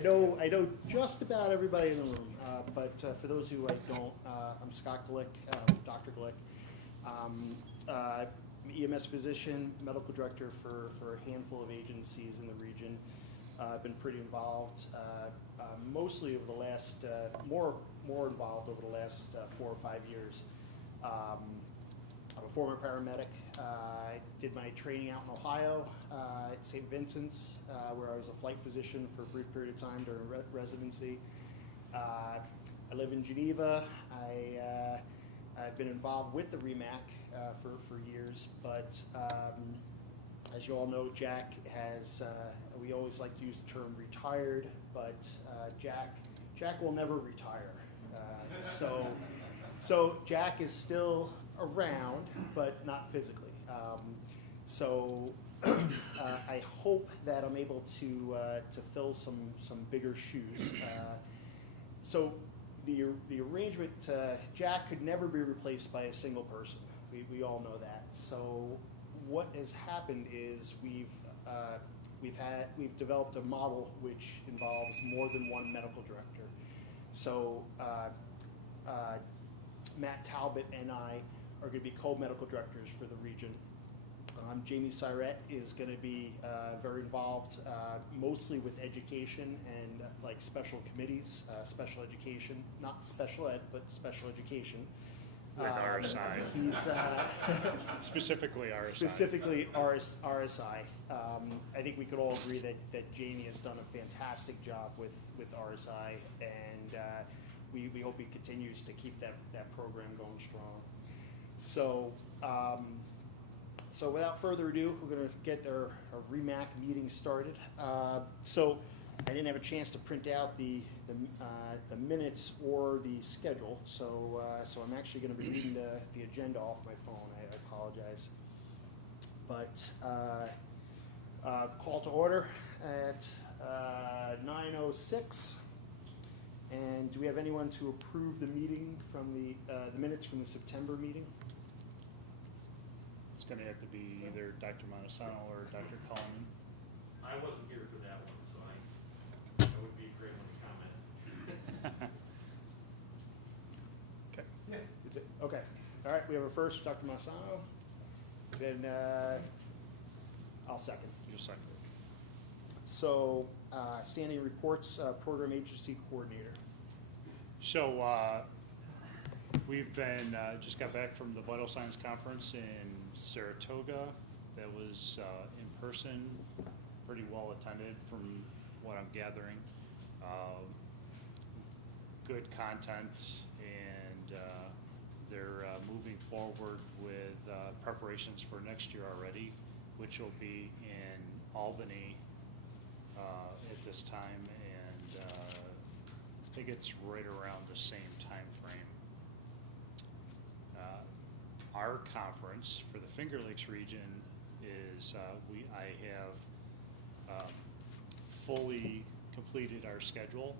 I know just about everybody in the room, but for those who I don't, I'm Scott Glick, Dr. Glick. I'm EMS physician, medical director for a handful of agencies in the region. I've been pretty involved, mostly over the last, more involved over the last 4 or 5 years. I'm a former paramedic. I did my training out in Ohio at St. Vincent's, where I was a flight physician for a brief period of time during residency. I live in Geneva. I've been involved with the REMAC for years, but as you all know, Jack has, we always like to use the term retired, but Jack will never retire. So Jack is still around, but not physically. I hope that I'm able to fill some bigger shoes. So the arrangement, Jack could never be replaced by a single person. We all know that. So what has happened is we've developed a model which involves more than one medical director. So Matt Talbot and I are going to be co-medical directors for the region. Jamie Syrette is going to be very involved, mostly with education and like special committees, special education, not special ed, but special education. With RSI. He's specifically RSI. Specifically RSI. I think we could all agree that Jamie has done a fantastic job with RSI, and we hope he continues to keep that program going strong. So without further ado, we're going to get our REMAC meeting started. So I didn't have a chance to print out the minutes or the schedule, so I'm actually going to be reading the agenda off my phone. I apologize. But call to order at 9:06. And do we have anyone to approve the meeting from the minutes from the September meeting? It's going to have to be either Dr. Montesano or Dr. Coleman. I wasn't here for that one, so that would be a great one to comment. Okay. Yeah. Okay. All right. We have a first, Dr. Montesano. Then I'll second. You'll second. So standing reports, program agency coordinator. So we've been just got back from the Vital Signs Conference in Saratoga. That was in person, pretty well attended from what I'm gathering. Good content, and they're moving forward with preparations for next year already, which will be in Albany at this time, and I think it's right around the same time frame. Our conference for the Finger Lakes region is I have fully completed our schedule,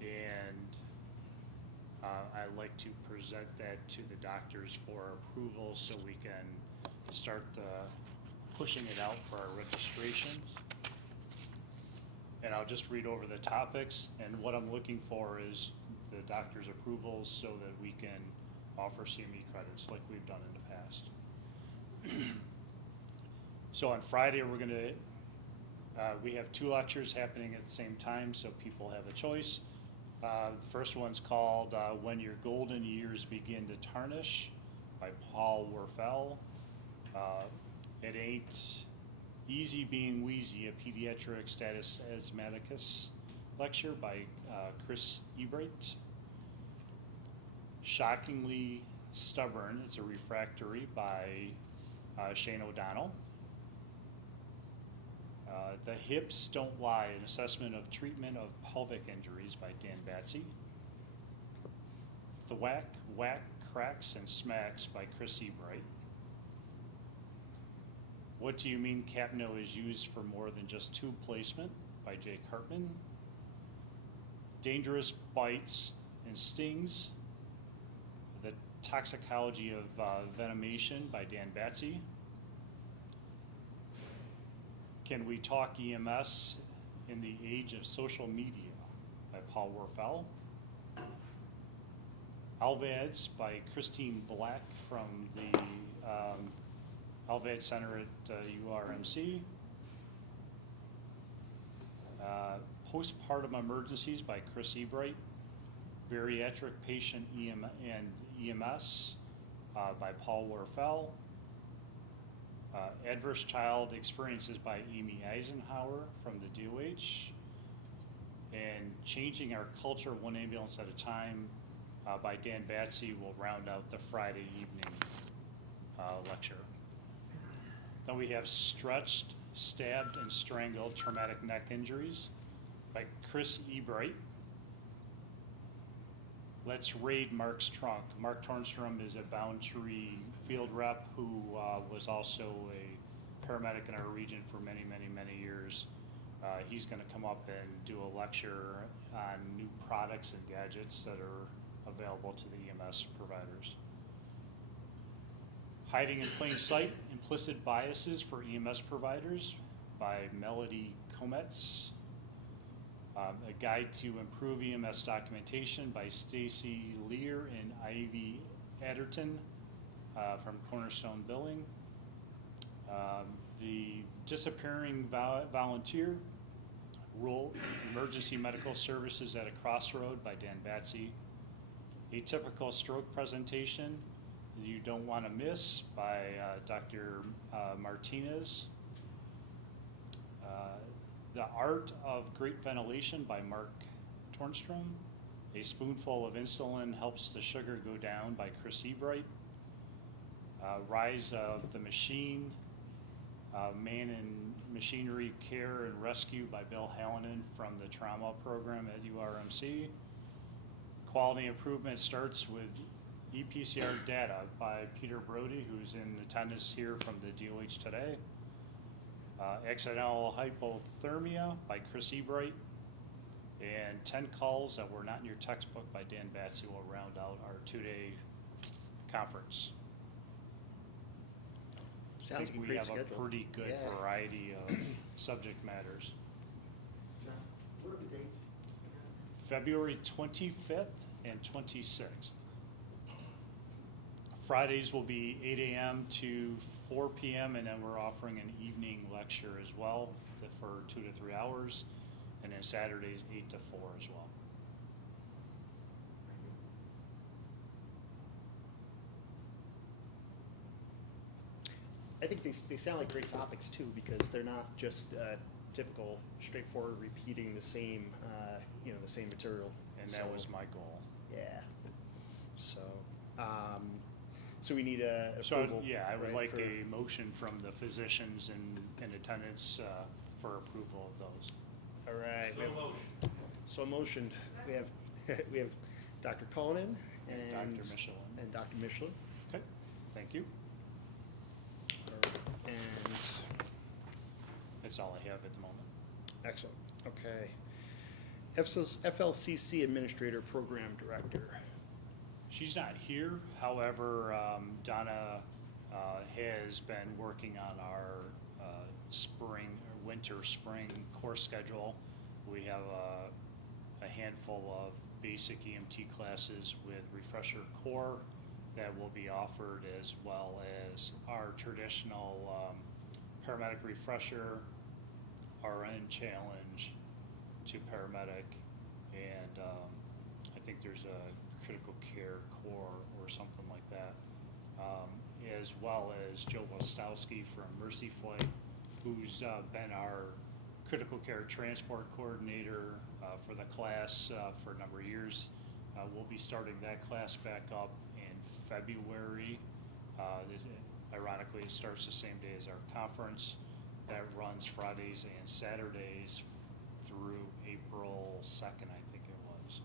and I'd like to present that to the doctors for approval so we can start pushing it out for our registrations. And I'll just read over the topics, and what I'm looking for is the doctor's approvals so that we can offer CME credits like we've done in the past. So on Friday we have 2 lectures happening at the same time, so people have a choice. The first one's called When Your Golden Years Begin to Tarnish by Paul Werfel. It Ain't Easy Being Wheezy, a Pediatric Status Asthmaticus lecture by Chris Ebright. Shockingly Stubborn, it's a refractory by Shane O'Donnell. The Hips Don't Lie, an assessment of treatment of pelvic injuries by Dan Batsey. The Whack, Cracks, and Smacks by Chris Ebright. What Do You Mean Capno is Used for More Than Just Tube Placement by Jake Hartman. Dangerous Bites and Stings, The Toxicology of Venomation by Dan Batsey. Can We Talk EMS in the Age of Social Media by Paul Warfel. LVADs by Christine Black from the LVAD Center at URMC. Postpartum Emergencies by Chris Ebright. Bariatric Patient EMS by Paul Warfel. Adverse Child Experiences by Amy Eisenhower from the DOH. And Changing Our Culture One Ambulance at a Time by Dan Batsey will round out the Friday evening lecture. Then we have Stretched, Stabbed, and Strangled Traumatic Neck Injuries by Chris Ebright. Let's Raid Mark's Trunk. Mark Tornstrom is a Boundary field rep who was also a paramedic in our region for many, many, many years. He's going to come up and do a lecture on new products and gadgets that are available to the EMS providers. Hiding in Plain Sight, Implicit Biases for EMS Providers by Melody Kometz. A Guide to Improve EMS Documentation by Stacy Lear and Ivy Adderton from Cornerstone Billing. The Disappearing Volunteer, Rural Emergency Medical Services at a Crossroad by Dan Batsey. A Typical Stroke Presentation You Don't Want to Miss by Dr. Martinez. The Art of Great Ventilation by Mark Tornstrom. A Spoonful of Insulin Helps the Sugar Go Down by Chris Ebright. Rise of the Machine, Man in Machinery Care and Rescue by Bill Hallinan from the Trauma Program at URMC. Quality Improvement Starts with EPCR Data by Peter Brody, who's in attendance here from the DOH today. Accidental Hypothermia by Chris Ebright. And 10 Calls That Were Not in Your Textbook by Dan Batsey will round out our 2-day conference. Sounds I like think a we great have schedule. a pretty good variety of subject matters. John, what are the dates? February 25th and 26th. Fridays will be 8 a.m. to 4 p.m. and then we're offering an evening lecture as well for 2 to 3 hours, and then Saturdays 8 to 4 as well. I think they sound like great topics too, because they're not just typical, straightforward, repeating the same, the same material. And that was my goal. Yeah. So, so we need a So, approval, yeah, I would right, like a motion from the physicians in attendance for approval of those. All right. So motion. So motioned. We have we have Dr. Cullinan and Dr. Michelin. and Dr. Michelin. Okay, thank you. And That's all I have at the moment. excellent. Okay. FLCC Administrator Program Director. She's not here, however, Donna has been working on our winter-spring course schedule. We have a handful of basic EMT classes with refresher core that will be offered, as well as our traditional paramedic refresher, RN challenge to paramedic, and I think there's a critical care core or something like that, as well as Joe Wostowski from Mercy Flight, who's been our critical care transport coordinator for the class for a number of years. We'll be starting that class back up in February. Ironically, it starts the same day as our conference. That runs Fridays and Saturdays through April 2nd, I think it was.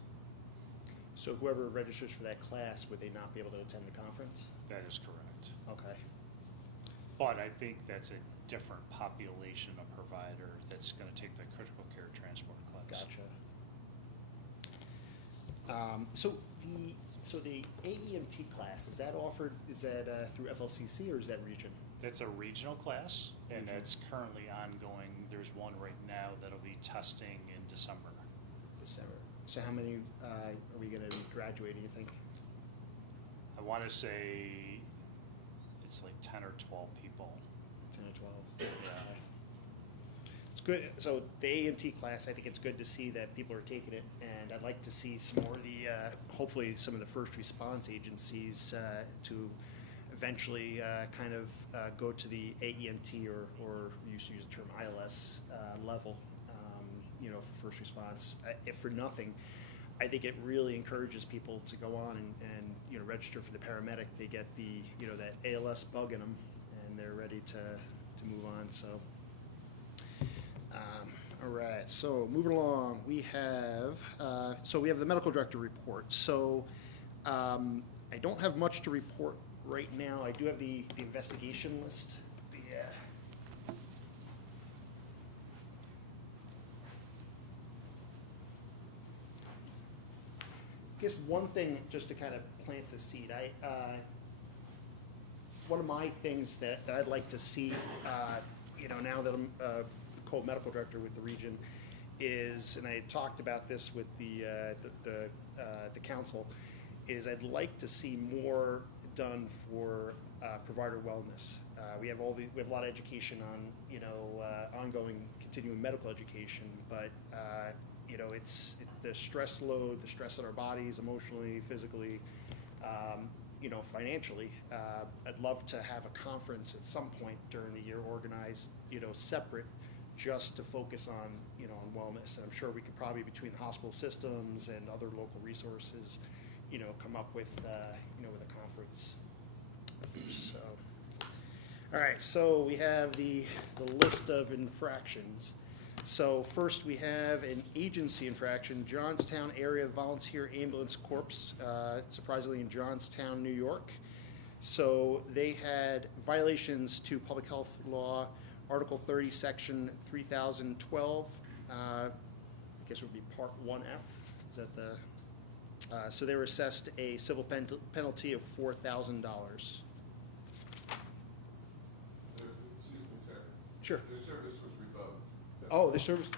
So whoever registers for that class, would they not be able to attend the conference? That is correct. Okay. But I think that's a different population of provider that's going to take the critical care transport class. Gotcha. So the AEMT class, is that offered, is that through FLCC or is that region? That's a regional class, and Mhm. that's currently ongoing. There's one right now that'll be testing in December. December. So how many are we going to be graduating, you think? I want to say it's like 10 or 12 people. 10 or 12? Yeah. It's good. So the AMT class, I think it's good to see that people are taking it, and I'd like to see some more of the, hopefully some of the first response agencies to eventually kind of go to the AEMT or we used to use the term ILS level, for first response. If for nothing, I think it really encourages people to go on and register for the paramedic. They get the that ALS bug in them, and they're ready to move on. So, all right. So moving along, we have the medical director report. So I don't have much to report right now. I do have the investigation list. I guess one thing, just to kind of plant the seed, one of my things that I'd like to see, now that I'm co-medical director with the region, is, and I had talked about this with the council, is I'd like to see more done for provider wellness. We have a lot of education on ongoing continuing medical education, but it's the stress load, the stress on our bodies, emotionally, physically, financially. I'd love to have a conference at some point during the year organized, separate, just to focus on, on wellness. And I'm sure we could probably, between the hospital systems and other local resources, come up with, with a conference. So, all right. So we have the list of infractions. So first we have an agency infraction, Johnstown Area Volunteer Ambulance Corps, surprisingly in Johnstown, New York. So they had violations to public health law, Article 30, Section 3012. I guess it would be Part 1F. Is that the? So they were assessed a civil penalty of $4,000. Excuse me, sir. Sure. Their service was revoked. Oh, the service.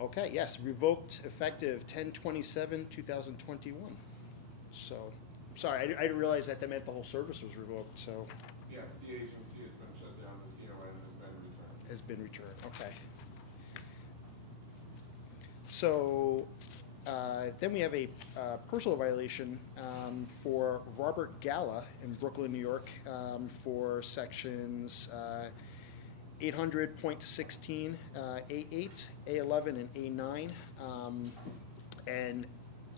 Okay, yes, revoked effective 10/27/2021. So, sorry, I didn't realize that meant the whole service was revoked. So. Yes, the agency has been shut down. The CON has been returned. Okay. So then we have a personal violation for Robert Galla in Brooklyn, New York, for sections 800.16 A8, A11, and A9. And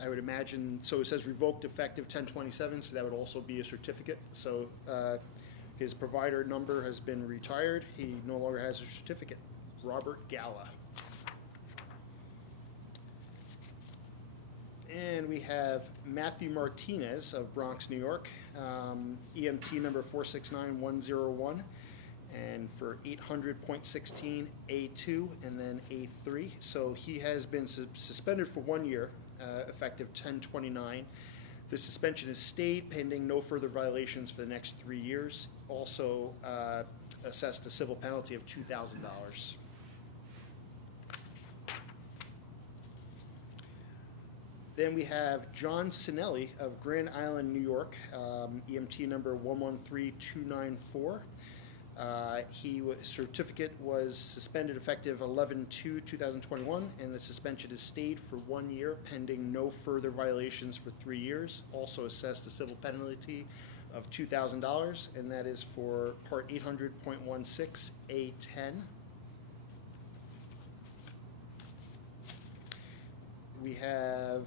I would imagine, so it says revoked effective 10/27, so that would also be a certificate. So his provider number has been retired. He no longer has a certificate. Robert Galla. And we have Matthew Martinez of Bronx, New York, EMT number 469101, and for 800.16 A2 and then A3. So he has been suspended for 1 year, effective 10/29. The suspension is stayed pending no further violations for the next 3 years. Also assessed a civil penalty of $2,000. Then we have John Sinelli of Grand Island, New York, EMT number 113294. Certificate was suspended effective 11/2/2021, and the suspension is stayed for 1 year pending no further violations for 3 years. Also assessed a civil penalty of $2,000, and that is for Part 800.16 A10. We have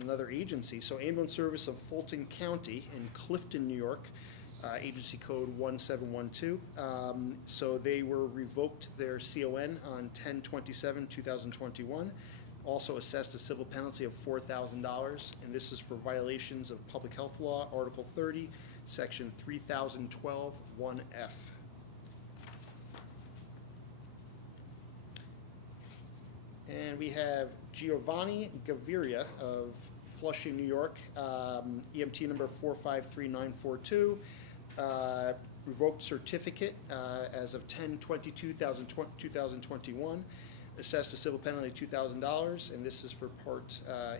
another agency. So Ambulance Service of Fulton County in Clifton, New York, agency code 1712. So they were revoked their CON on 10/27/2021. Also assessed a civil penalty of $4,000, and this is for violations of Public Health Law, Article 30, Section 3012 1F. And we have Giovanni Gaviria of Flushing, New York, EMT number 453942, revoked certificate as of 10/22/2021. assessed a civil penalty of $2,000, and this is for Part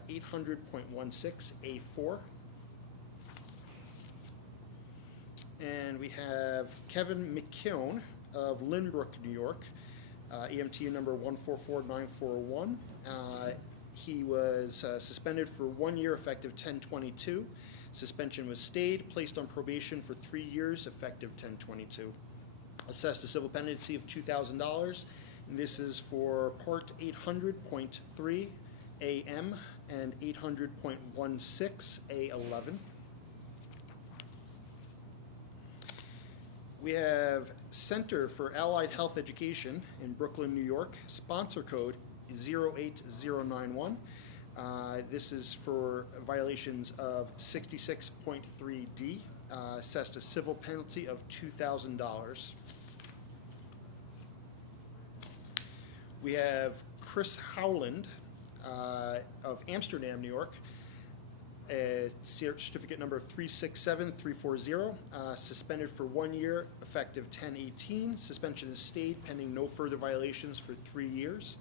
800.16A4. And we have Kevin McKeown of Lynbrook, New York, EMT number 144941. He was suspended for 1 year effective 10/22. Suspension was stayed, placed on probation for 3 years effective 10/22. Assessed a civil penalty of $2,000. And this is for Part 800.3 AM and 800.16 A11. We have Center for Allied Health Education in Brooklyn, New York, sponsor code 08091. This is for violations of 66.3D, assessed a civil penalty of $2,000. We have Chris Howland of Amsterdam, New York, certificate number 367340, suspended for 1 year, effective 10/18. Suspension is stayed pending no further violations for 3 years.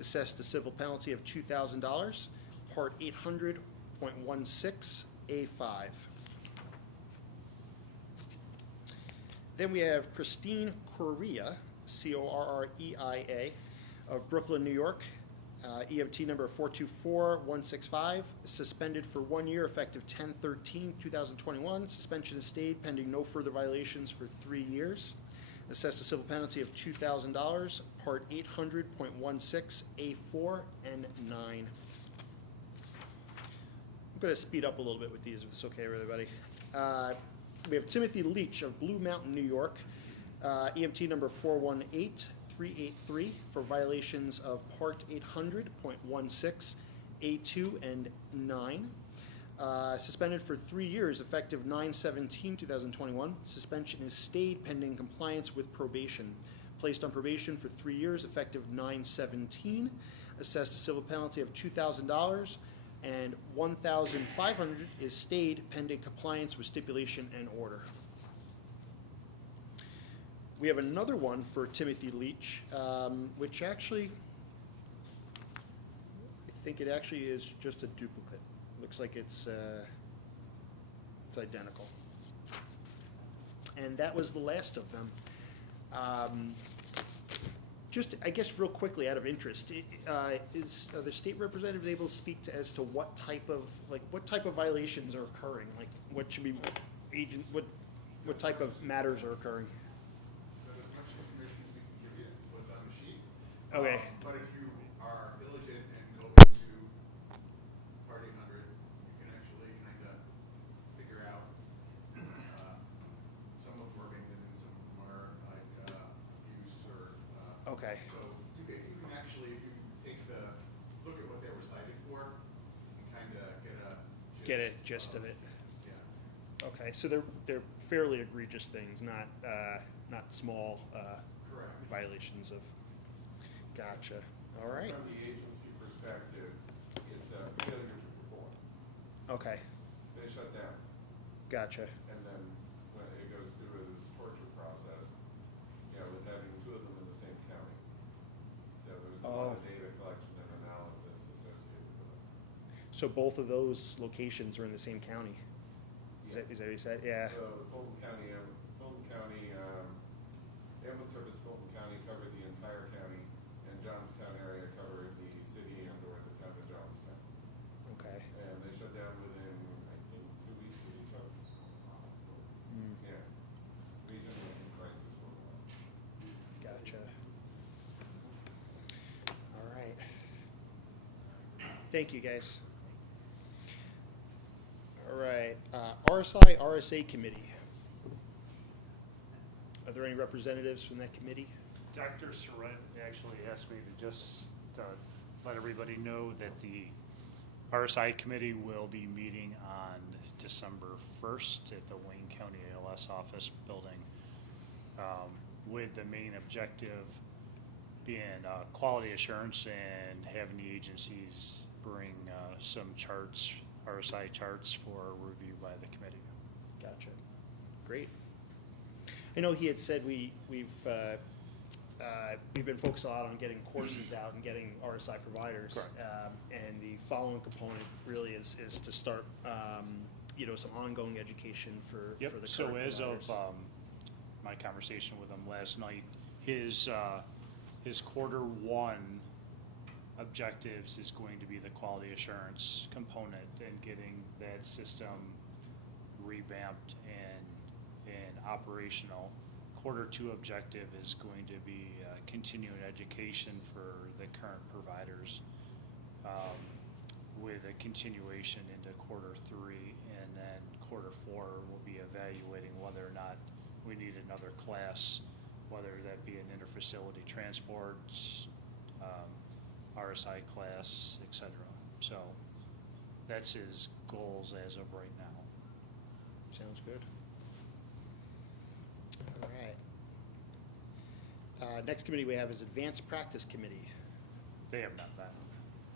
Assessed a civil penalty of $2,000, Part 800.16 A5. Then we have Christine Correa, Correia, of Brooklyn, New York, EMT number 424165, suspended for 1 year, effective 10/13/2021. Suspension is stayed pending no further violations for 3 years. Assessed a civil penalty of $2,000, Part 800.16 A4 and 9. I'm going to speed up a little bit with these, if it's okay with everybody. We have Timothy Leach of Blue Mountain, New York, EMT number 418383, for violations of Part 800.16 A2 and 9. Suspended for 3 years, effective 9/17/2021. Suspension is stayed pending compliance with probation. Placed on probation for 3 years, effective 9/17. Assessed a civil penalty of $2,000, and $1,500 is stayed pending compliance with stipulation and order. We have another one for Timothy Leach, which actually, I think it actually is just a duplicate. Looks like it's identical. And that was the last of them. Just, I guess, real quickly, out of interest, are the state representatives able to speak to as to what type of violations are occurring? Like, what should be what type of matters are occurring? As much information as we can give you, what's on the sheet. Okay. But if you are diligent and go into Part 800, you can actually kind of figure out some of them are maintenance and some of them are like abuse or. Okay. So you can actually, if you take look at what they were cited for, you can kind of get a gist of it. Yeah. Okay, so they're fairly egregious things, not small Correct. violations of. Gotcha. All right. From the agency perspective, it's a failure to perform. Okay. They shut down. Gotcha. And then when it goes through this torture process, with having two of them in the same county. So there's a lot of data collection and analysis associated with it. So both of those locations are in the same county? Is that what you said? Yeah. So Fulton County, Ambulance Service Fulton County covered the entire county, and Johnstown area covered the city and or the town of Johnstown. Okay. And they shut down within, I think, 2 weeks of each other. Yeah. Region was in crisis for a while. Gotcha. All right. Thank you, guys. All right. RSI, RSA committee. Are there any representatives from that committee? Dr. Surratt actually asked me to just let everybody know that the RSI committee will be meeting on December 1st at the Wayne County ALS office building, with the main objective being quality assurance and having the agencies bring some charts, RSI charts, for review by the committee. Gotcha. Great. I know he had said we've we've been focused a lot on getting courses out and getting RSI providers. Correct. And the following component really is to start, some ongoing education for Yep, the so current as of providers. my conversation with him last night, his Q1 objectives is going to be the quality assurance component and getting that system revamped and operational. Q2 objective is going to be continuing education for the current providers, with a continuation into Q3, and then Q4 will be evaluating whether or not we need another class, whether that be an interfacility transport, RSI class, etc. So that's his goals as of right now. Sounds good. All right. Next committee we have is Advanced Practice Committee. They have not met.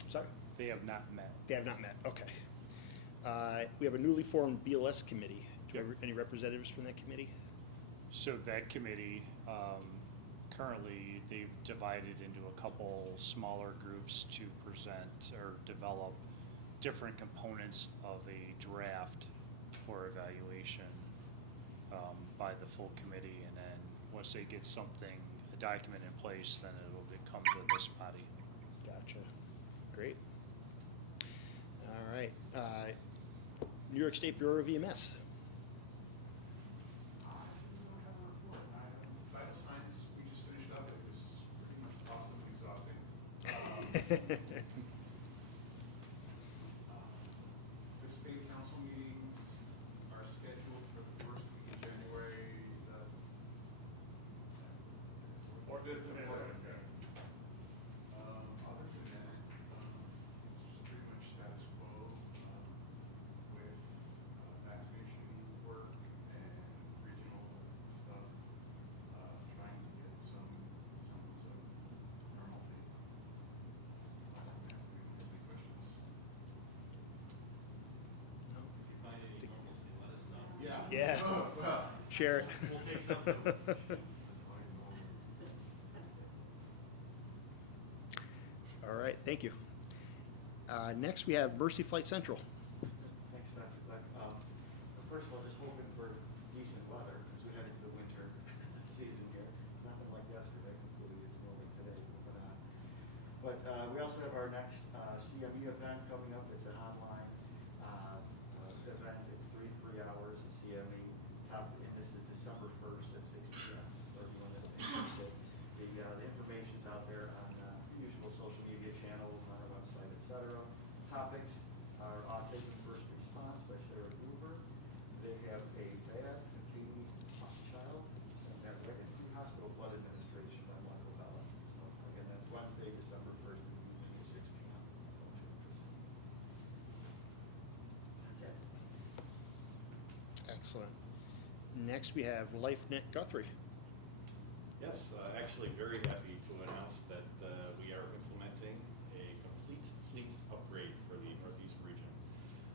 Sorry? They have not met. They have not met, okay. We have a newly formed BLS committee. Do we have any representatives from that committee? So that committee, currently they've divided into a couple smaller groups to present or develop different components of a draft for evaluation by the full committee, and then once they get something, a document in place, then it will come to this body. Gotcha. Great. All right. New York State Bureau of EMS. Vital signs, we just finished up. It was pretty much awesome and exhausting. The state council meetings are scheduled for the first week in January. Or fifth and fourth. Other than that, just pretty much status quo with vaccination work and regional stuff, trying to get some semblance of normalcy. Other than that, we don't have any questions. No. If you find any normalcy, let us know. Yeah. Oh, well. Share it. We'll take something. All right, thank you. Next, we have Mercy Flight Central. Thanks, Dr. Black. First of all, just hoping for decent weather as we head into the winter season here. Nothing like yesterday, hopefully it's rolling today, but we also have our next CME event coming up. It's an online event. It's 3 free hours of CME. And this is December 1st at 6 p.m. for everyone that's interested. The information's out there on the usual social media channels, on our website, etc. Topics are autism first response by Sarah Gruber. They have a bad Katie Child, and that right into hospital blood administration by Michael Bella. So again, that's Wednesday, December 1st at 6 p.m. That's it. Excellent. Next, we have LifeNet Guthrie. Yes, actually very happy to announce that we are implementing a complete fleet upgrade for the Northeast region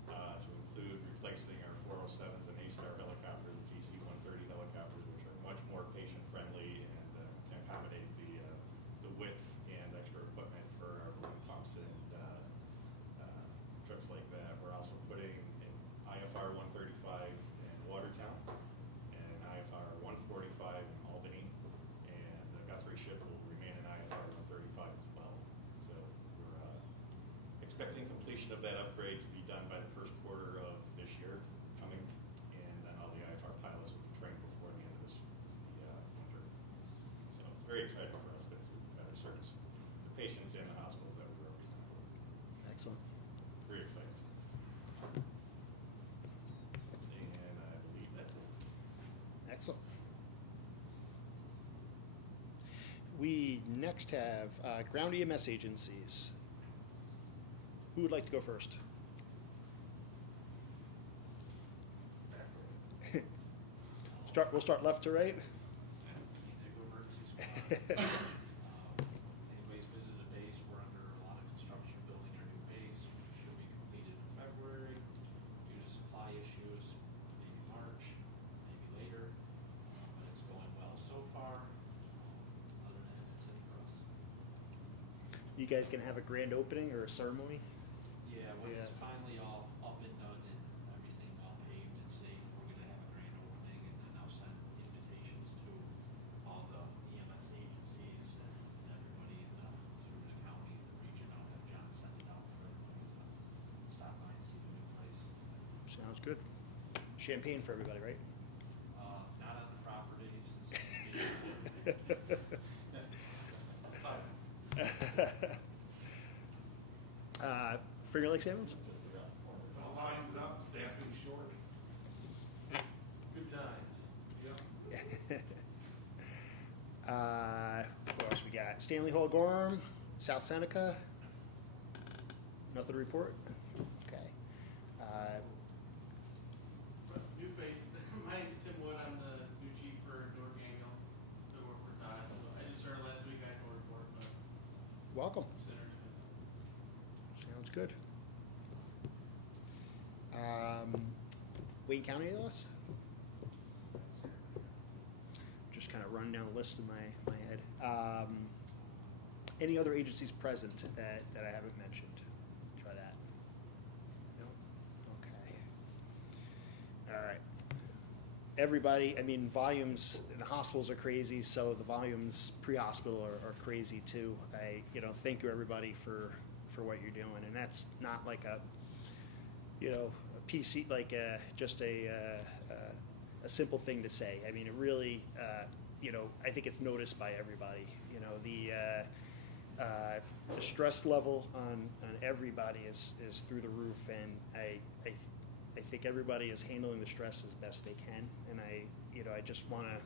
to include replacing our 407s and A-Star helicopters, the DC-130 helicopters, which are much more patient-friendly and accommodate the width and extra equipment for our balloon pumps and trips like that. We're also putting an IFR 135 in Watertown and an IFR 145 in Albany, and the Guthrie ship will remain an IFR 135 as well. So we're expecting completion of that upgrade to be done by the Q1 of this year coming, and then all the IFR pilots will be trained before the end of this winter. So very exciting for us because we better service the patients and the hospitals that we represent. Excellent. Very exciting stuff. And I believe that's it. Excellent. We next have ground EMS agencies. Who would like to go first? We'll start left to right. Anybody's visited a base, we're under a lot of construction building our new base, which should be completed in February. Due to supply issues, maybe March, maybe later, but it's going well so far. Other than that, You guys gonna have a grand opening or a ceremony? Yeah, when it's Yeah. finally all up and done and everything all paved and safe, we're gonna have a grand opening, and then I'll send invitations to all the EMS agencies and everybody through the county, the region. I'll have John send it out for everybody to stop by and see the new place. Sounds good. Champagne for everybody, right? Not on the properties. This is Finger Lakes ambulance? The line's up, staffing short. good times. Yep. What else we got? Stanley Hall Gorham, South Seneca. Nothing to report? Okay. New face. My name's Tim Wood. I'm the new chief for Newark Ambulance. Took over for Todd. So I just started last week. I have no report, but Welcome. consider it. Sounds good. Wayne County ALS? Just kind of run down the list in my head. Any other agencies present that I haven't mentioned? Try that. No? Okay. All right. Everybody, I mean, volumes in the hospitals are crazy, so the volumes pre-hospital are crazy too. Thank you everybody for what you're doing, and that's not like a PC, like just a simple thing to say. I mean, it really, I think it's noticed by everybody. The stress level on everybody is through the roof, and I think everybody is handling the stress as best they can, and I just want to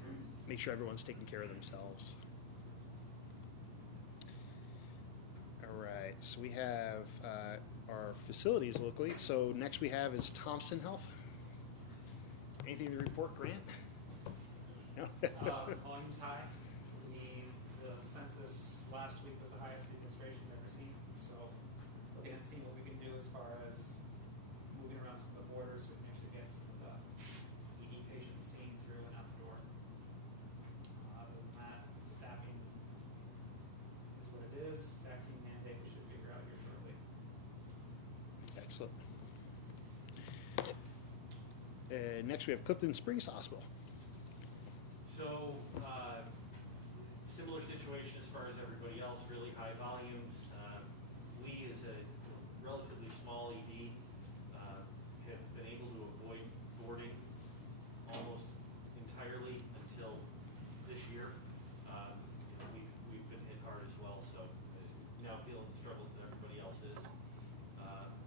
make sure everyone's taking care of themselves. All right, so we have our facilities locally. So next we have is Thompson Health. Anything to report, Grant? No? Volume's high. The census last week was the highest administration we've ever seen. So looking at seeing what we can do as far as moving around some of the borders so we can actually get some of the ED patients seen through and out the door. Other than that, staffing is what it is. Vaccine mandate we should figure out here shortly. Excellent. Next we have Clifton Springs Hospital. So, similar situation as far as everybody else, really high volumes. We, as a relatively small ED, have been able to avoid boarding almost entirely until this year. We've been hit hard as well, so now feeling the struggles that everybody else is.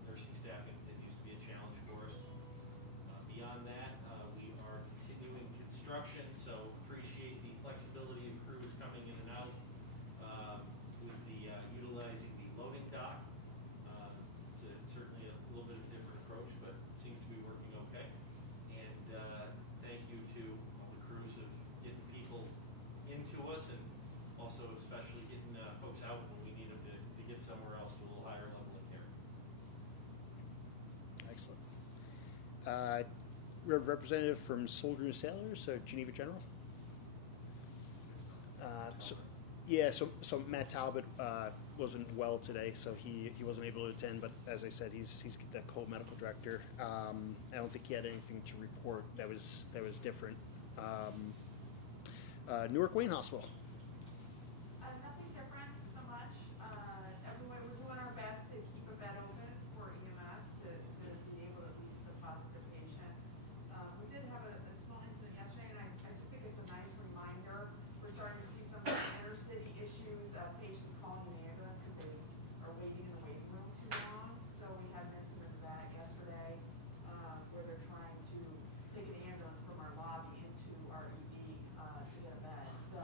Nursing staffing continues to be a challenge for us. Beyond that, we are continuing construction, so appreciate the flexibility of crews coming in and out with the utilizing the loading dock. Certainly a little bit of a different approach, but seems to be working okay. And thank you to all the crews of getting people into us, and also especially getting folks out when we need them to get somewhere else to a little higher level of care. Excellent. We have a representative from Soldiers and Sailors, Geneva General. So Matt Talbot wasn't well today, so he wasn't able to attend. But as I said, he's the co-medical director. I don't think he had anything to report that was different. Newark Wayne Hospital. Nothing different so much. We're doing our best to keep a bed open for EMS to be able to at least deposit the patient. We did have a small incident yesterday, and I just think it's a nice reminder. We're starting to see some inner city issues, patients calling the ambulance because they are waiting in the waiting room too long. So we had an incident of that yesterday where they're trying to take an ambulance from our lobby into our ED to get a bed. So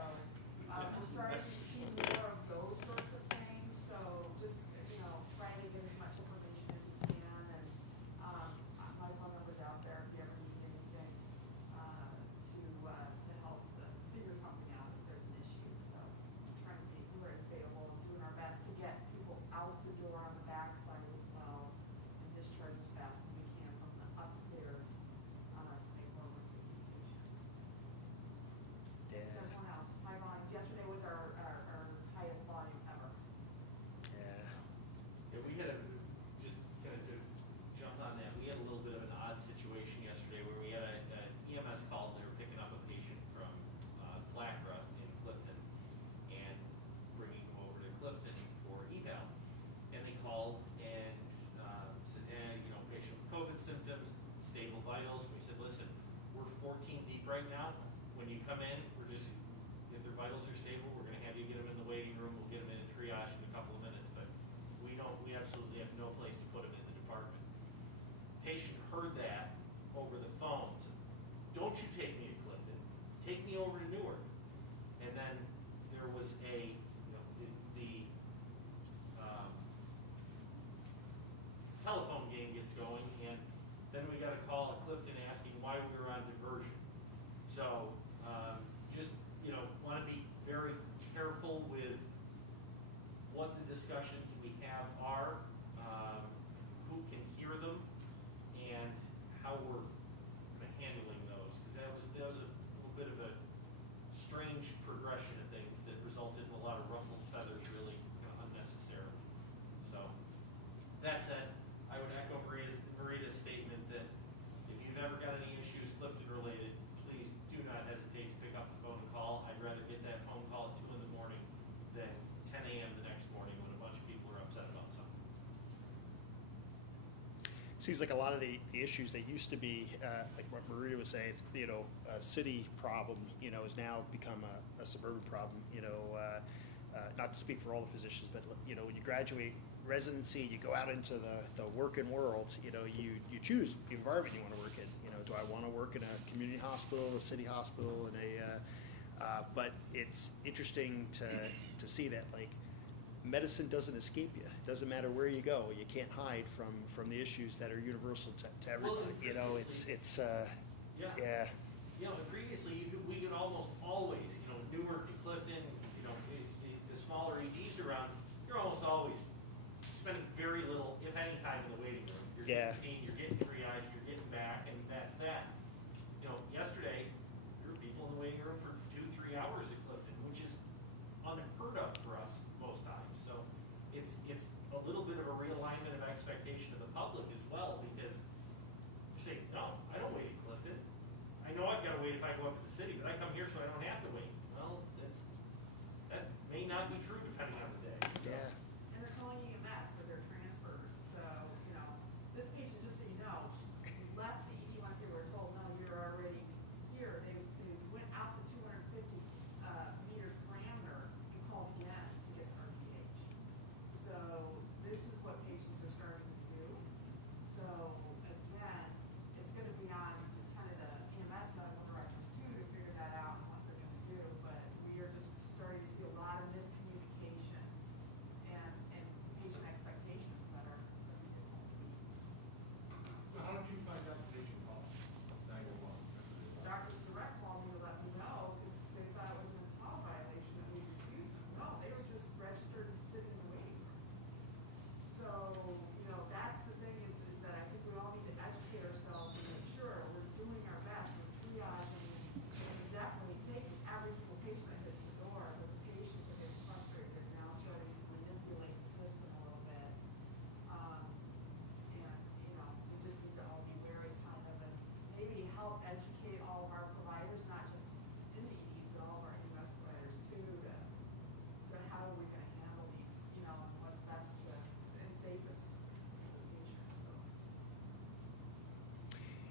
right now, when you come in, we're just, if their vitals are stable, we're gonna have you get them in the waiting room, we'll get them in a triage in a couple of minutes, but we absolutely have no place to put them in the department. Patient heard that over the phone, said, don't you take me to Clifton, take me over to Newark. And then there was a, telephone game gets going, and then we got a call at Clifton asking why we were on diversion. So just, want to be very careful with what the discussions we have are, who can hear them, and how we're handling those. Because that was a little bit of a strange progression of things that resulted in a lot of ruffled feathers, really unnecessarily. So that said, I would echo Marita's statement that if you've ever got any issues Clifton related, please do not hesitate to pick up the phone and call. I'd rather get that phone call at 2 in the morning than 10 a.m. the next morning when a bunch of people are upset about something. Seems like a lot of the issues that used to be, like what Marita was saying, a city problem, has now become a suburban problem. Not to speak for all the physicians, but when you graduate residency, you go out into the working world. You choose the environment you want to work in. Do I want to work in a community hospital, a city hospital, but it's interesting to see that medicine doesn't escape you. It doesn't matter where you go. You can't hide from the issues that are universal to everybody. Well, yeah. Previously we could almost always, Newark and Clifton, the smaller EDs around, you're almost always spending very little, if any, time in the waiting room. You're getting seen, you're getting triaged, you're getting back, and that's that. Yesterday, there were people in the waiting room for 2-3 hours at Clifton, which is unheard of for us most times. So it's a little bit of a realignment of expectation of the public as well, because you say, no, I don't wait at Clifton. I know I've got to wait if I go up to the city, but I come here so I don't have to wait. Well, that may not be true depending on the day. Yeah. And they're calling EMS for their transfers. So, this patient, just so you know, she left the ED once they were told, no, you're already here. They went out the 250 meters parameter and called PN to get her pH. So this is what patients are starting to do. So again, it's going to be on kind of the EMS medical directors too to figure that out and what they're going to do. But we are just starting to see a lot of miscommunication and patient expectations that are difficult to meet. So how did you find out the patient called 911? Dr. Surek called me to let me know because they thought it was a call violation and we refused them. No, they were just registered and sitting in the waiting room. So, that's the thing is that I think we all need to educate ourselves and make sure we're doing our best. We're triaging and definitely taking every single patient that hits the door. But the patients are getting frustrated. They're now starting to manipulate the system a little bit. We just need to all be wary kind of and maybe help educate all of our providers, not just in the EDs, but all of our EMS providers too, to how are we going to handle these, and what's best and safest for the patient. So.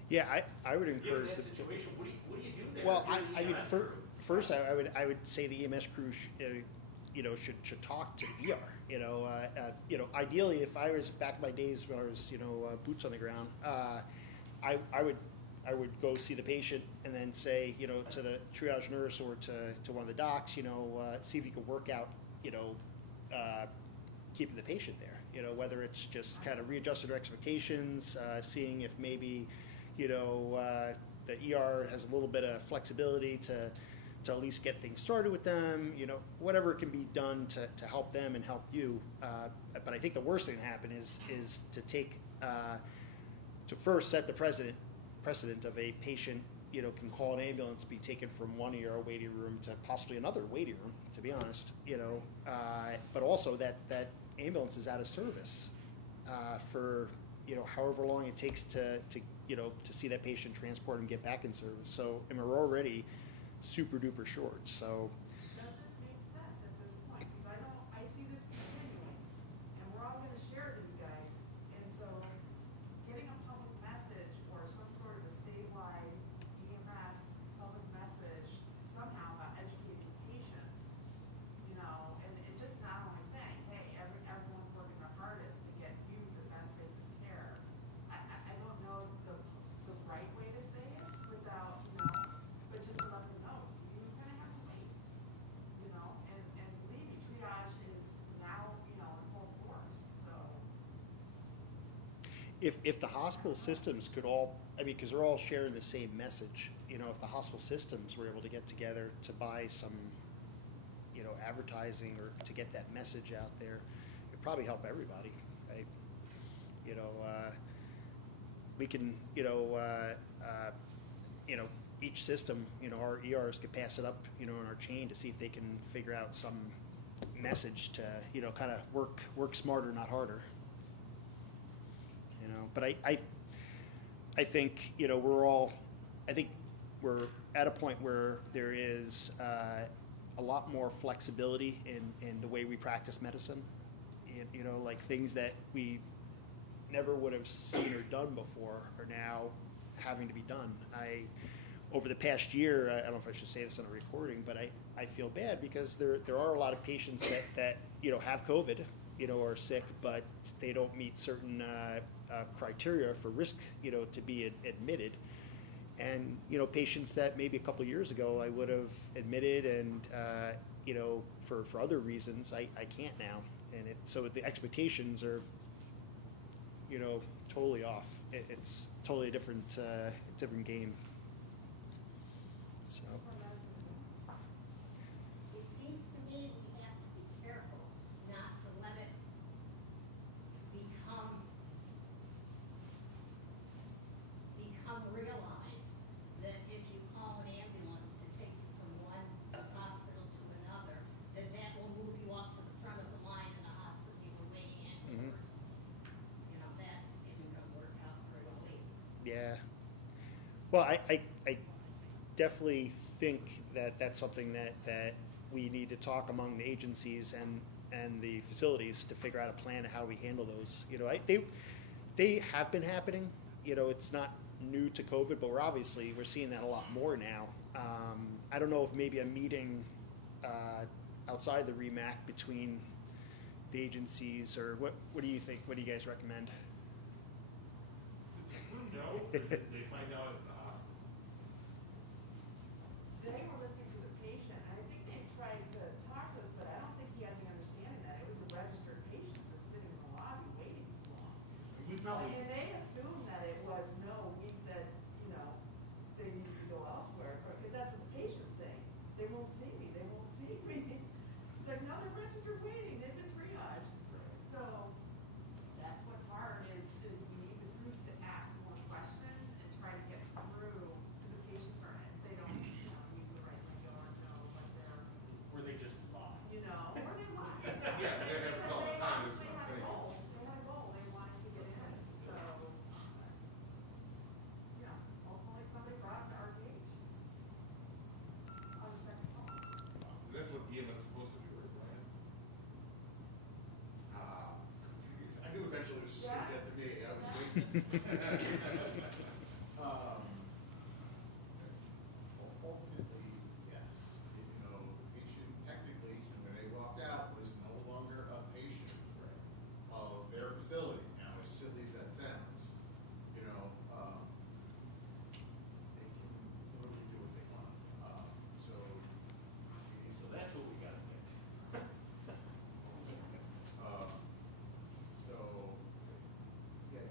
Yeah, I would Given encourage. that situation, what do you do there? Well, If you're the EMS crew? first I would say the EMS crew should talk to the ER. Ideally, if I was back in my days when I was boots on the ground, I would go see the patient and then say to the triage nurse or to one of the docs, see if you can work out keeping the patient there. Whether it's just kind of readjusting their expectations, seeing if maybe the ER has a little bit of flexibility to at least get things started with them, whatever can be done to help them and help you. But I think the worst thing that happen is to take, to first set the precedent of a patient, can call an ambulance, be taken from one ER waiting room to possibly another waiting room, to be honest, but also that ambulance is out of service for, however long it takes to see that patient transport and get back in service. So, and we're already super duper short. So. Does it make sense at this point? Because I see this continuing, and we're all going to share these guys. And so, getting a public message or some sort of a statewide EMS public if the hospital systems could all, I mean, because they're all sharing the same message, you know, if the hospital systems were able to get together to buy some, you know, advertising or to get that message out there, it'd probably help everybody. You know, we can, you know, each system, you know, our ERs could pass it up, you know, in our chain to see if they can figure out some message to, you know, kind of work smarter, not harder. You know, but I think, you know, I think we're at a point where there is a lot more flexibility in the way we practice medicine. You know, like things that we never would have seen or done before are now having to be done. Over the past year, I don't know if I should say this on a recording, but I feel bad because there are a lot of patients that you know, have COVID, you know, are sick, but they don't meet certain criteria for risk, you know, to be admitted. And, you know, patients that maybe a couple years ago I would have admitted and, you know, for other reasons, I can't now. And so the expectations are, you know, totally off. It's totally a different game. So. It seems to me we have to be careful not to let it become realized that if you call an ambulance to take you from one hospital to another, that will move you up to the front of the line in the hospital you were waiting at in the first place. You know, that isn't going to work out very well either. Yeah. Well, I definitely think that that's something that we need to talk among the agencies and the facilities to figure out a plan of how we handle those. You know, they have been happening. You know, it's not new to COVID, but we're seeing that a lot more now. I don't know if maybe a meeting outside the REMAC between the agencies, or what do you think? What do you guys recommend? No, they find out at the hospital. They were listening to the patient, and I think they tried to talk to us, but I don't think he had the understanding that it was a registered patient just sitting in the lobby waiting too long. We probably, And they assumed that it was, no, we said, you know, they need to go elsewhere, because that's what the patient's saying. They won't see me, they won't see me. It's like, no, they're registered waiting, they've been triaged. So, that's what's hard is we need the crews to ask more questions and try to get through, because the patients are, they don't, you know, use the right lingo or know what they're, Or they just lie. you know, or they lie. Yeah, they have a couple times, They it's not had a thinking. goal, they wanted to get in, so, yeah, hopefully somebody brought to our gauge on the second call. That's what EMS is supposed to do, right, Brian? I knew eventually this was gonna get to me, I was waiting. Ultimately, yes, you know, the patient technically, so when they walked out, was no longer a patient of their facility. Now, as silly as that sounds, you know, they can literally do what they want. So that's what we gotta fix. So, yeah, you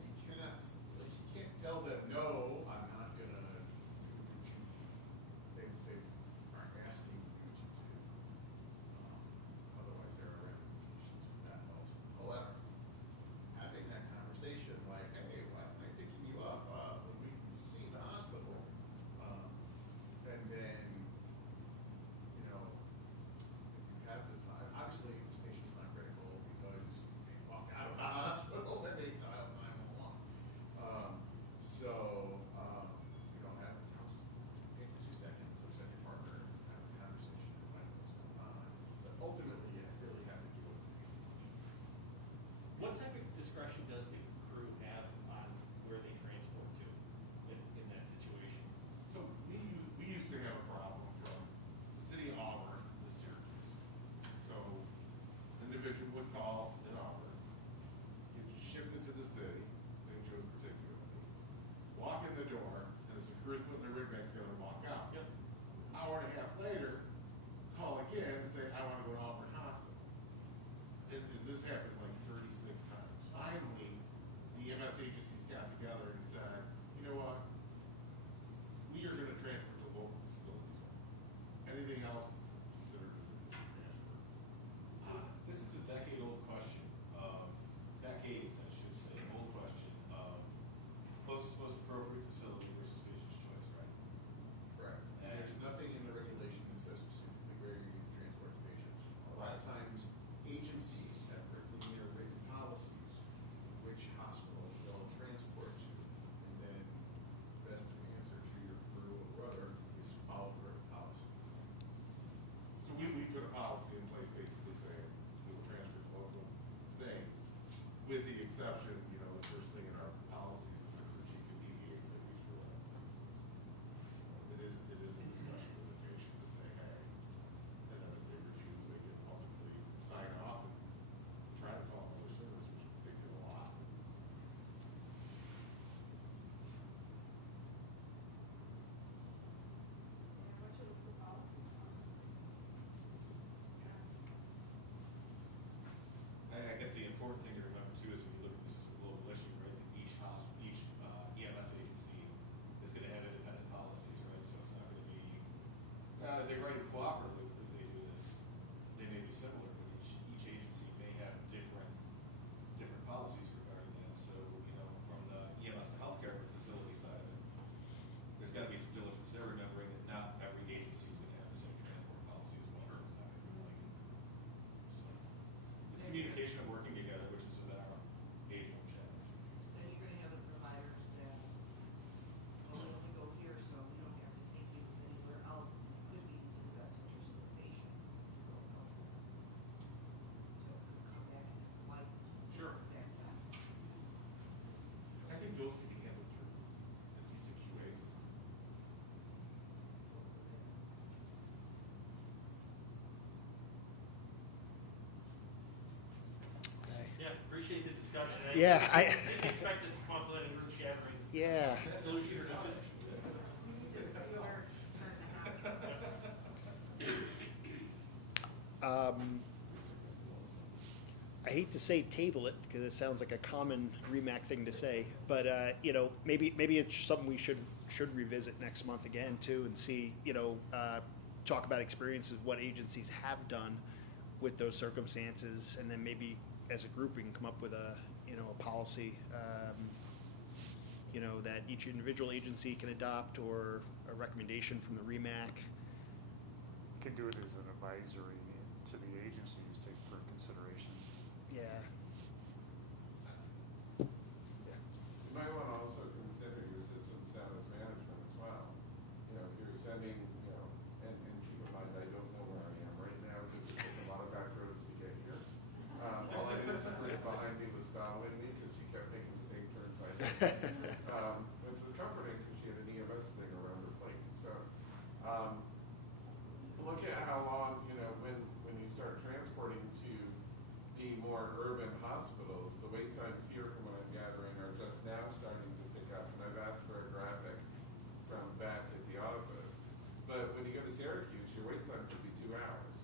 can't tell them no discussion, you know, the first thing in our policies is that the chief can deviate from these rules. It is a discussion with the patient to say, hey, and then if they refuse, they can ultimately sign off and try to call another service, which they do a lot. And what should we put policies on? I guess the important thing to remember too is when you look at this as a global issue, right? That each EMS agency is going to have independent policies, right? So it's not going to be they write cooperatively if they do this. They may be similar, but each agency may have different policies regarding that. So you know, from the EMS and healthcare facility side of it, there's got to be some diligence there, remembering that not every agency is going to have the same transport policy as well. So it's not everybody. So it's communication and working together, which is within our age-old challenge. Then you're gonna have the providers that, well, we only go here, so we don't have to take you anywhere else. It could be to the best interest of the patient. Go elsewhere. So it could come back and bite Sure. backside. I think those can be handled through the TCQA system. Okay. Yeah, appreciate the discussion. Yeah, I- didn't expect us to come up with any earth shattering Yeah. solution or just. I hate to say table it because it sounds like a common REMAC thing to say, but you know, maybe it's something we should revisit next month again too, and see, you know, talk about experiences, what agencies have done with those circumstances, and then maybe as a group we can come up with a, you know, a policy, you know, that each individual agency can adopt, or a recommendation from the REMAC. Can do it as an advisory to the agencies for consideration. Yeah. You might want to also consider your system status management as well. You know, if you're sending, you know, and keep in mind, I don't know where I am right now because it took a lot of back roads to get here. All I knew is the person behind me was following me because she kept making the same turns I did. Which was comforting because she had an EMS thing around her plate. So, look at how long, you know, when you start transporting to the more urban hospitals, the wait times here, from what I'm gathering, are just now starting to pick up. And I've asked for a graphic from back at the office. But when you go to Syracuse, your wait time could be 2 hours.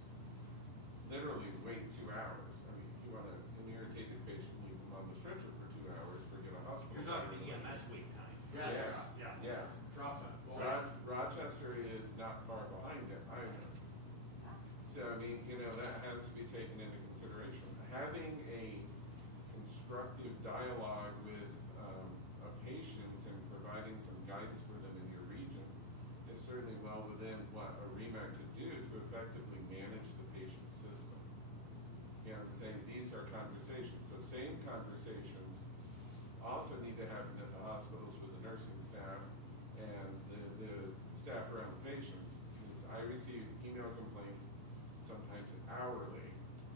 Literally wait 2 hours. I mean, if you want an irritated patient, leave them on the stretcher for 2 hours, forget a hospital. You're talking the EMS wait time. Yes. Yeah. Yes. Drop time. Rochester is not far behind it either. So, I mean, you know, that has to be taken into consideration. Having a constructive dialogue with a patient and providing some guidance for them in your region is certainly well within what a REMAC could do to effectively manage the patient system. You know, and saying these are conversations. So same conversations also need to happen at the hospitals with the nursing staff and the staff around the patients. Because I receive email complaints sometimes hourly.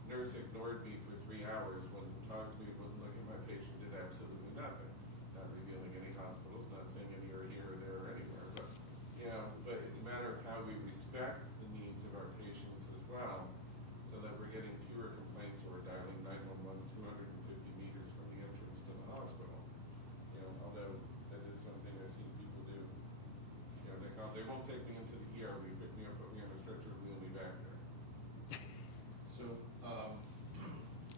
Nurse ignored me for 3 hours, wouldn't talk to me, wouldn't look at my patient, did absolutely nothing. Not revealing any hospitals, not saying any are here or there or anywhere, but you know, but it's a matter of how we respect the needs of our patients as well, so that we're getting fewer complaints or dialing 911 250 meters from the entrance to the hospital. You know, although that is something I've seen people do. You know, they won't take me into the ER, we pick me up, put me on a stretcher, wheel me back there. So,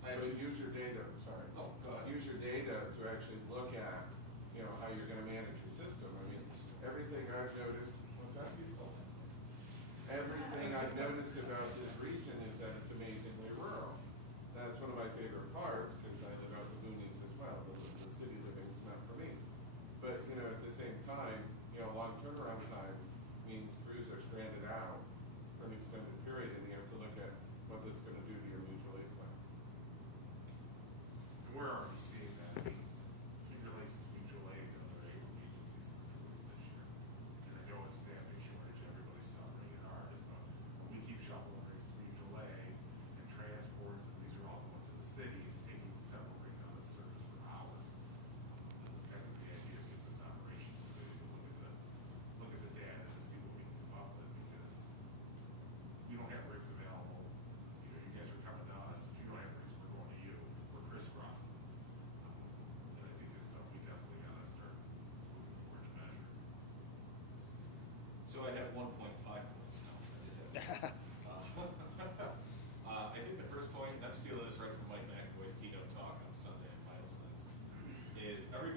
I would use your data, sorry. Oh, go ahead. Use your data to actually look at, you know, how you're gonna manage your system. I mean, everything I've noticed, what's that? Everything I've noticed about this region is that it's amazingly rural. That's one of my favorite parts, because I live out the boonies as well. The city living is not for me. But, you know, at the same time, you know, long turnaround time means crews are stranded out for an extended period, and you have to look at what that's gonna do to your mutual aid plan. And we're already seeing that. I mean, Finger Lakes is mutual aid to other able agencies this year. And I know it's staffing shortage, everybody's suffering it hardest, but when we keep shuffling rates to mutual aid and transports, and these are all going to the city, it's taking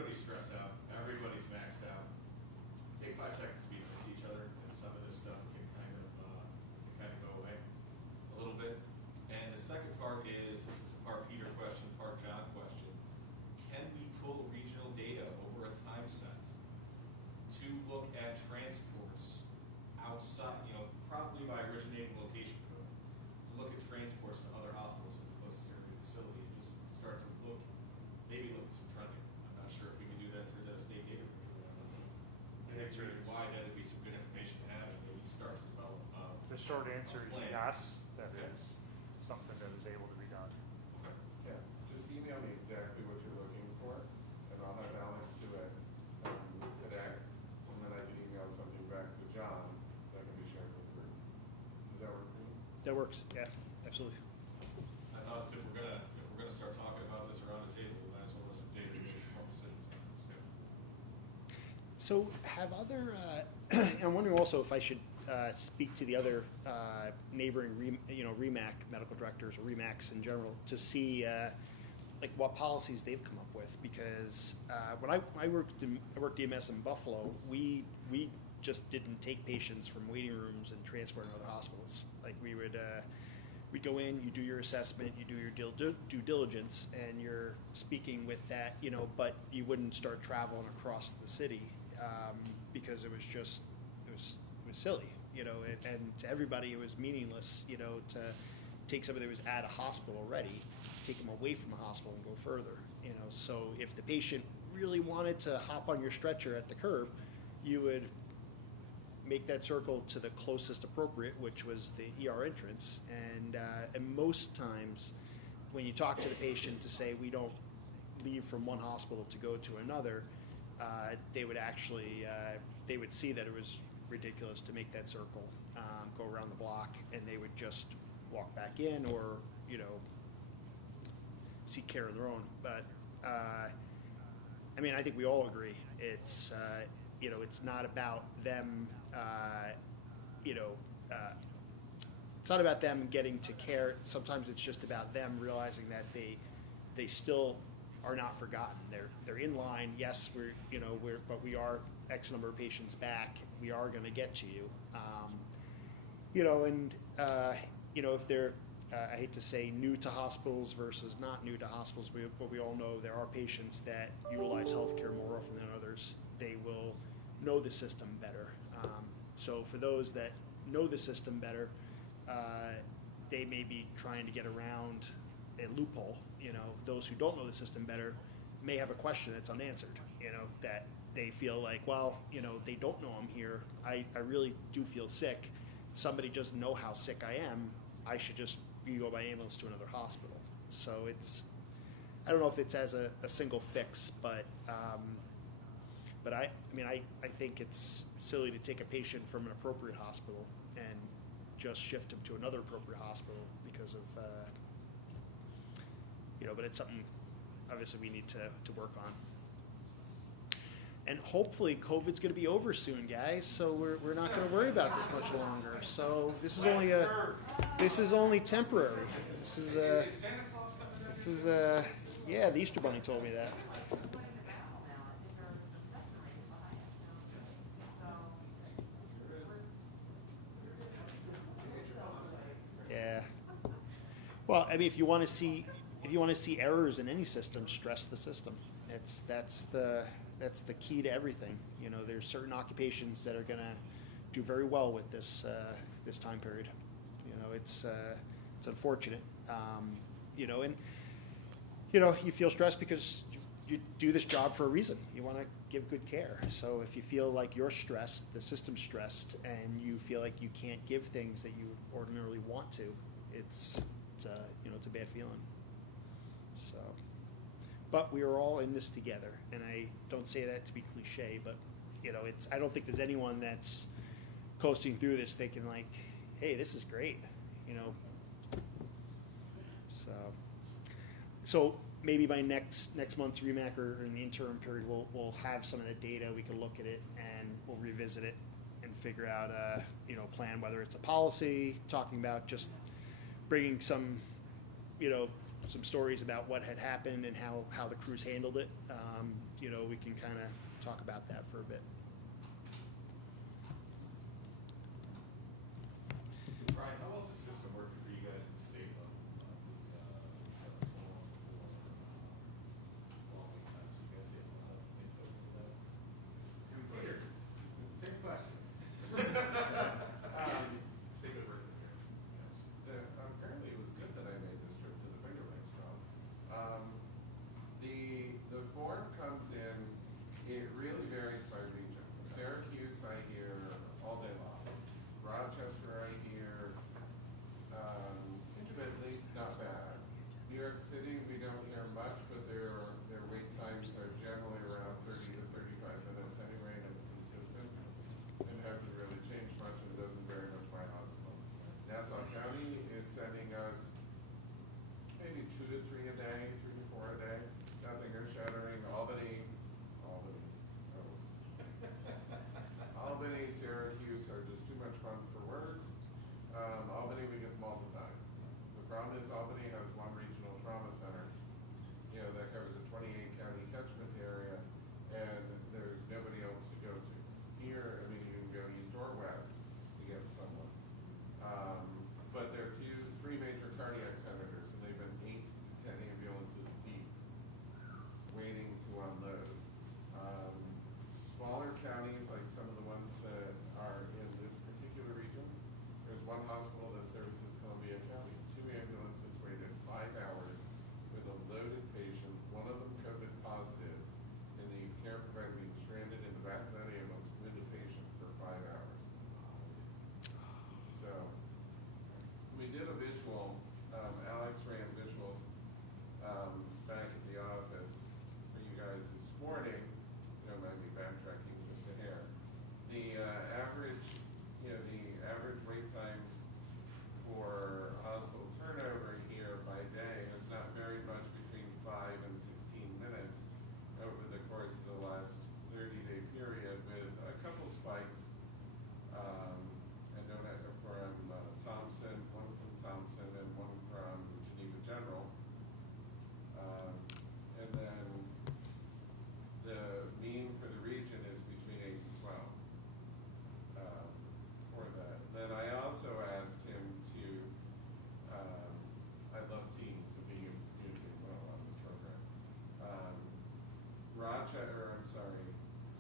everybody's stressed out, everybody's maxed out. Take 5 seconds to be nice to each other, and some of this stuff can kind of go away a little bit. And the second part is, this is a part Peter question, part John question. Can we pull regional data over a time sense to look at transports outside, probably by originating location code, to look at transports to other hospitals in the closest area facility and just start to maybe look at some trending. I'm not sure if we can do that through the state data. I think there's why that'd be some good information to have and maybe start to develop. The short answer is plan. yes, that Okay. is something that is able to be done. Okay. Yeah, just email me exactly what you're looking for, and I'll have Alex do it today, and then I can email something back to John that can be shared with the group. Does that work for you? That works, yeah, absolutely. I thought if we're gonna start talking about this around the table, we might as well have some data to make informed decisions on it. So have other, I'm wondering also if I should speak to the other neighboring REMAC medical directors or REMACs in general to see like what policies they've come up with, because when I worked EMS in Buffalo, we just didn't take patients from waiting rooms and transport them to other hospitals. Like we'd go in, you do your assessment, you do your due diligence, and you're speaking with that, but you wouldn't start traveling across the city because it was silly, and to everybody it was meaningless, to take somebody that was at a hospital already, take them away from the hospital and go further, So if the patient really wanted to hop on your stretcher at the curb, you would make that circle to the closest appropriate, which was the ER entrance. And most times, when you talk to the patient to say we don't leave from one hospital to go to another, they would actually they would see that it was ridiculous to make that circle, go around the block, and they would just walk back in or seek care of their own. But I think we all agree it's it's not about them. It's not about them getting to care. Sometimes it's just about them realizing that they still are not forgotten. They're in line. Yes, but we are X number of patients back. We are going to get to you. If they're I hate to say new to hospitals versus not new to hospitals, but we all know there are patients that utilize healthcare more often than others. They will know the system better. So for those that know the system better, they may be trying to get around a loophole. Those who don't know the system better may have a question that's unanswered. That they feel like, well, they don't know I'm here. I really do feel sick. Somebody just know how sick I am. I should just go by ambulance to another hospital. So I don't know if it's as a single fix, but I think it's silly to take a patient from an appropriate hospital and just shift them to another appropriate hospital because of, but it's something obviously we need to work on. And hopefully COVID's going to be over soon, guys. So we're not going to worry about this much longer. So this is only temporary. Yeah, the Easter Bunny told me that. Yeah. Well, if you want to see errors in any system, stress the system. That's the key to everything. There's certain occupations that are going to do very well with this time period. It's unfortunate. And you feel stressed because you do this job for a reason. You want to give good care. So if you feel like you're stressed, the system's stressed, and you feel like you can't give things that you ordinarily want to, it's a bad feeling. So, but we are all in this together, and I don't say that to be cliche, but I don't think there's anyone that's coasting through this thinking like, hey, this is great, So maybe by next month's REMAC or in the interim period, we'll have some of the data. We can look at it and we'll revisit it and figure out a plan, whether it's a policy, talking about just bringing some some stories about what had happened and how the crews handled it, you know, we can kind of talk about that for a bit. Brian, how well is the system working for you guys at the state level? Peter, same question. Say good work here. Apparently it was good that I made this trip to the Finger Lakes, John. The form comes in, it really varies by region. Syracuse, I hear all day long. Rochester, I hear intermittently, not bad. New York City, we don't hear much, but their wait times are generally around 30 to 35 minutes anyway, and it's consistent. It hasn't really changed much and doesn't vary much by hospital. Nassau County is sending us maybe 2 to 3 a day, 3 to 4 a day. Nothing earth-shattering. Albany, oh. Albany, Syracuse are just too much fun for words. Albany, we get them all the time. The problem is Albany has one regional trauma center, you know, that covers a 28 county catchment area, and there's nobody else to go to. Here, I mean, you can go east or west to get someone. But there are 3 major cardiac centers, and they've been 8 to 10 ambulances deep, waiting to unload. Smaller counties, like some of the ones that are in this particular region, there's one hospital that services Columbia County. 2 ambulances waited 5 hours with a loaded patient, one of them COVID positive, and the care provider being stranded in the back of that ambulance with the patient for 5 hours. So we did a visual, Alex ran visuals back at the office for you guys this morning. You don't mind me backtracking just a hair. The average wait times for hospital turnover here by day has not varied much between 5 and 16 minutes over the course of the last 30-day period, with a couple spikes. I know that from Thompson, one from Thompson and one from Geneva General. And then the mean for the region is between 8 and 12 for that. Then I also asked him to, I love teams to be communicating well on this program.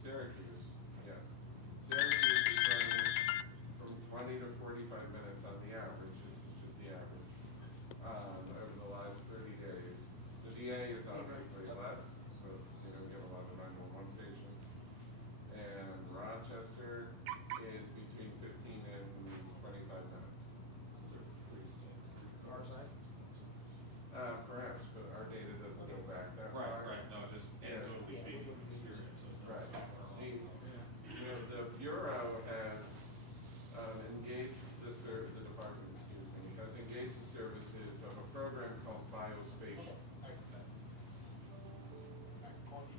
Syracuse, yes. Syracuse is running from 20 to 45 minutes on the average. This is just the average over the last 30 days. The VA is obviously less, so you know we get a lot of 911 patients. And Rochester is between 15 and 25 minutes. So pretty standard. Our side? Perhaps, but our data doesn't go back that far. Right, no, just anecdotally speaking, experience. So it's not Right. so far off. The Bureau has engaged the department, has engaged the services of a program called Biospatial.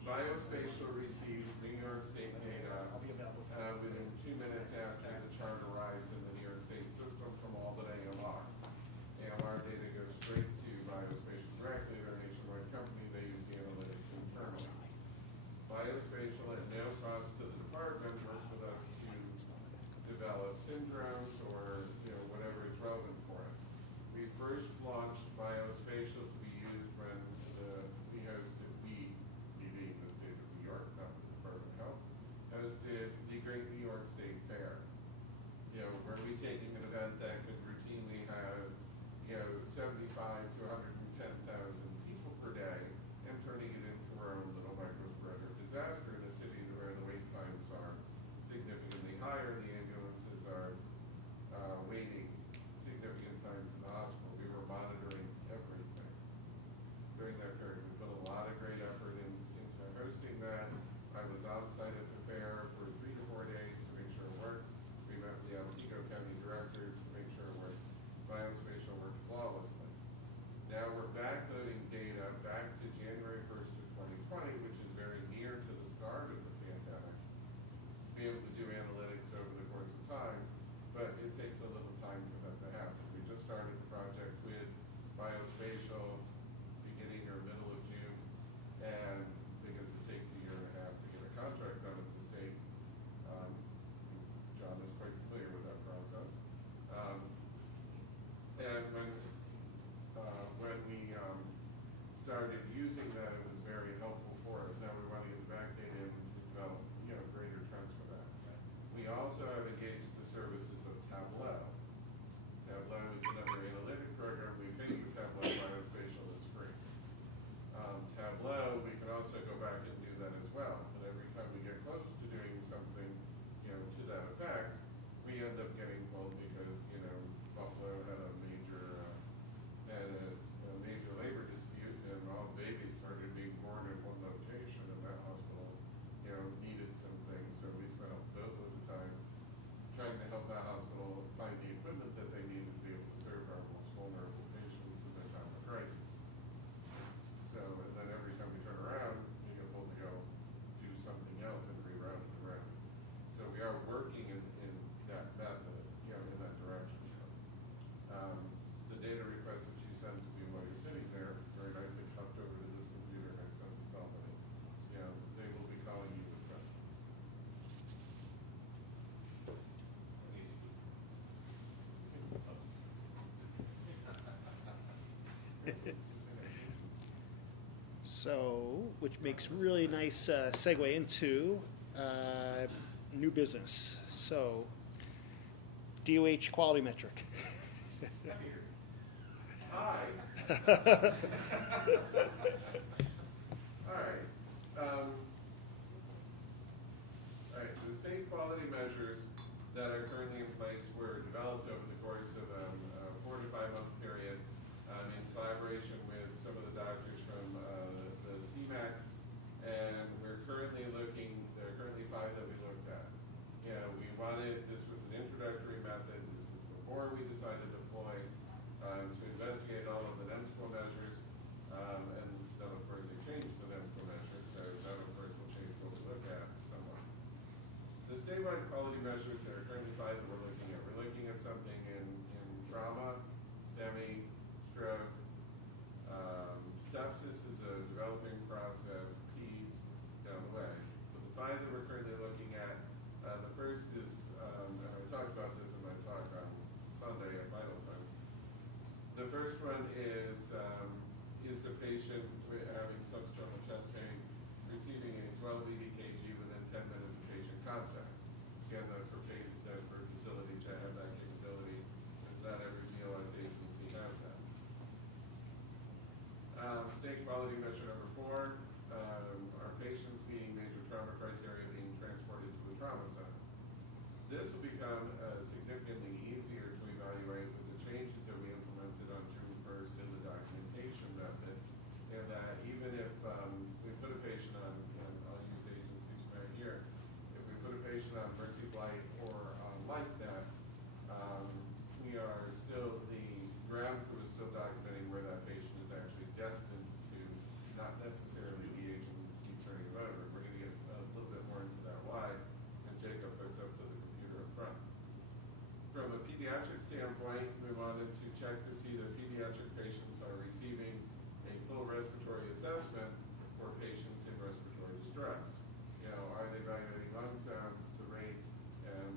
Biospatial receives New York State data within 2 minutes after the chart arrives in the New York State system from all but AMR. AMR data goes straight to Biospatial directly. They're a nationwide company. They use the analytics internally. Biospatial, at no cost to the department, works with us to develop syndromes or whatever is relevant for us. We first launched Biospatial to be used when we hosted being the state of New York, not the Department of Health, hosted the Great New York State Fair. Where we using that, it was very helpful for us. Now we want to get the back data in to develop, greater trends for that. We also have engaged the services of Tableau. Tableau is another analytic program. We pay for Tableau. Biospatial is free. Tableau, we can also go back and do that as well. But every time we get close to doing something, to that effect, we end up getting pulled because, Buffalo had a major labor dispute, and all babies started being born in one location, and that hospital, needed some things. So we spent a boatload of time trying to help that hospital find the equipment that they needed to be able to serve our most vulnerable patients in their time of crisis. So, and then every time we turn around, we get pulled to go do something else and reroute it around. So we are working in that method, in that direction. The data request that you sent to me while you're sitting there, very nicely hopped over to this computer and I sent it to somebody. They will be calling you with questions. So, which makes really nice segue into new business. So, DOH quality metric. Hi. All right. All right, the state quality measures that are currently in place were developed over the course of a 4 to 5 month period in collaboration with some of the doctors from the CMAC, and there are currently 5 that we looked at. This was an introductory method. This is before we decided to deploy to investigate all of the NEMSCO measures, and then of course they changed the NEMSCO measures, so that of course will change what we look at somewhat. The statewide quality measures, there are currently 5 that we're looking at. We're looking at something in trauma, STEMI, stroke, sepsis is a developing process, PEDS down the way. But the 5 that we're currently looking at, the first is, and I talked about this in my talk on Sunday at Vital Signs. The first one is a patient having substernal chest pain receiving a 12 EDKG within 10 minutes of patient contact. Again, that's for facilities that have that capability, and not every BLS agency has that. State quality measure number 4, our patients meeting major trauma criteria being transported to a trauma center. This will become significantly easier to evaluate with the changes that we implemented on June 1st in the documentation method, and that even if we put a patient on, and I'll use agencies right here, if we put a patient on Mercy Flight or on LifeNet, we are still, the ground crew is still documenting where that patient is actually destined to, not necessarily the agency turning it over. We're going to get a little bit more into that why, and Jacob hooks up to the computer in front. From a pediatric standpoint, we wanted to check to see that pediatric patients are receiving a full respiratory assessment for patients in respiratory distress. Are they evaluating lung sounds, the rate, and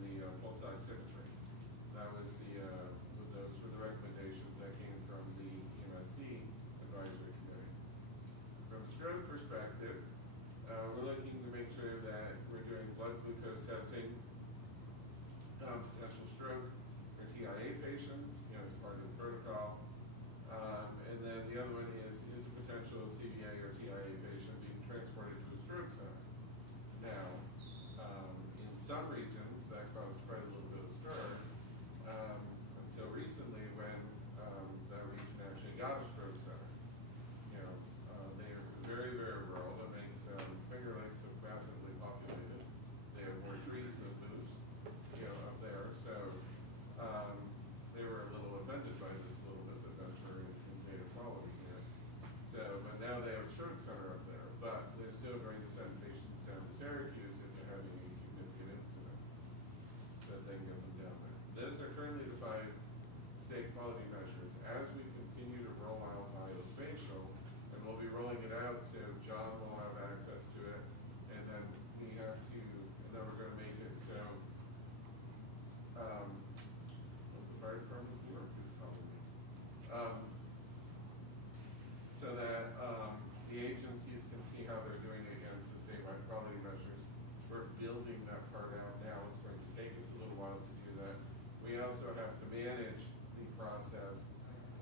building that part out now. It's going to take us a little while to do that. We also have to manage the process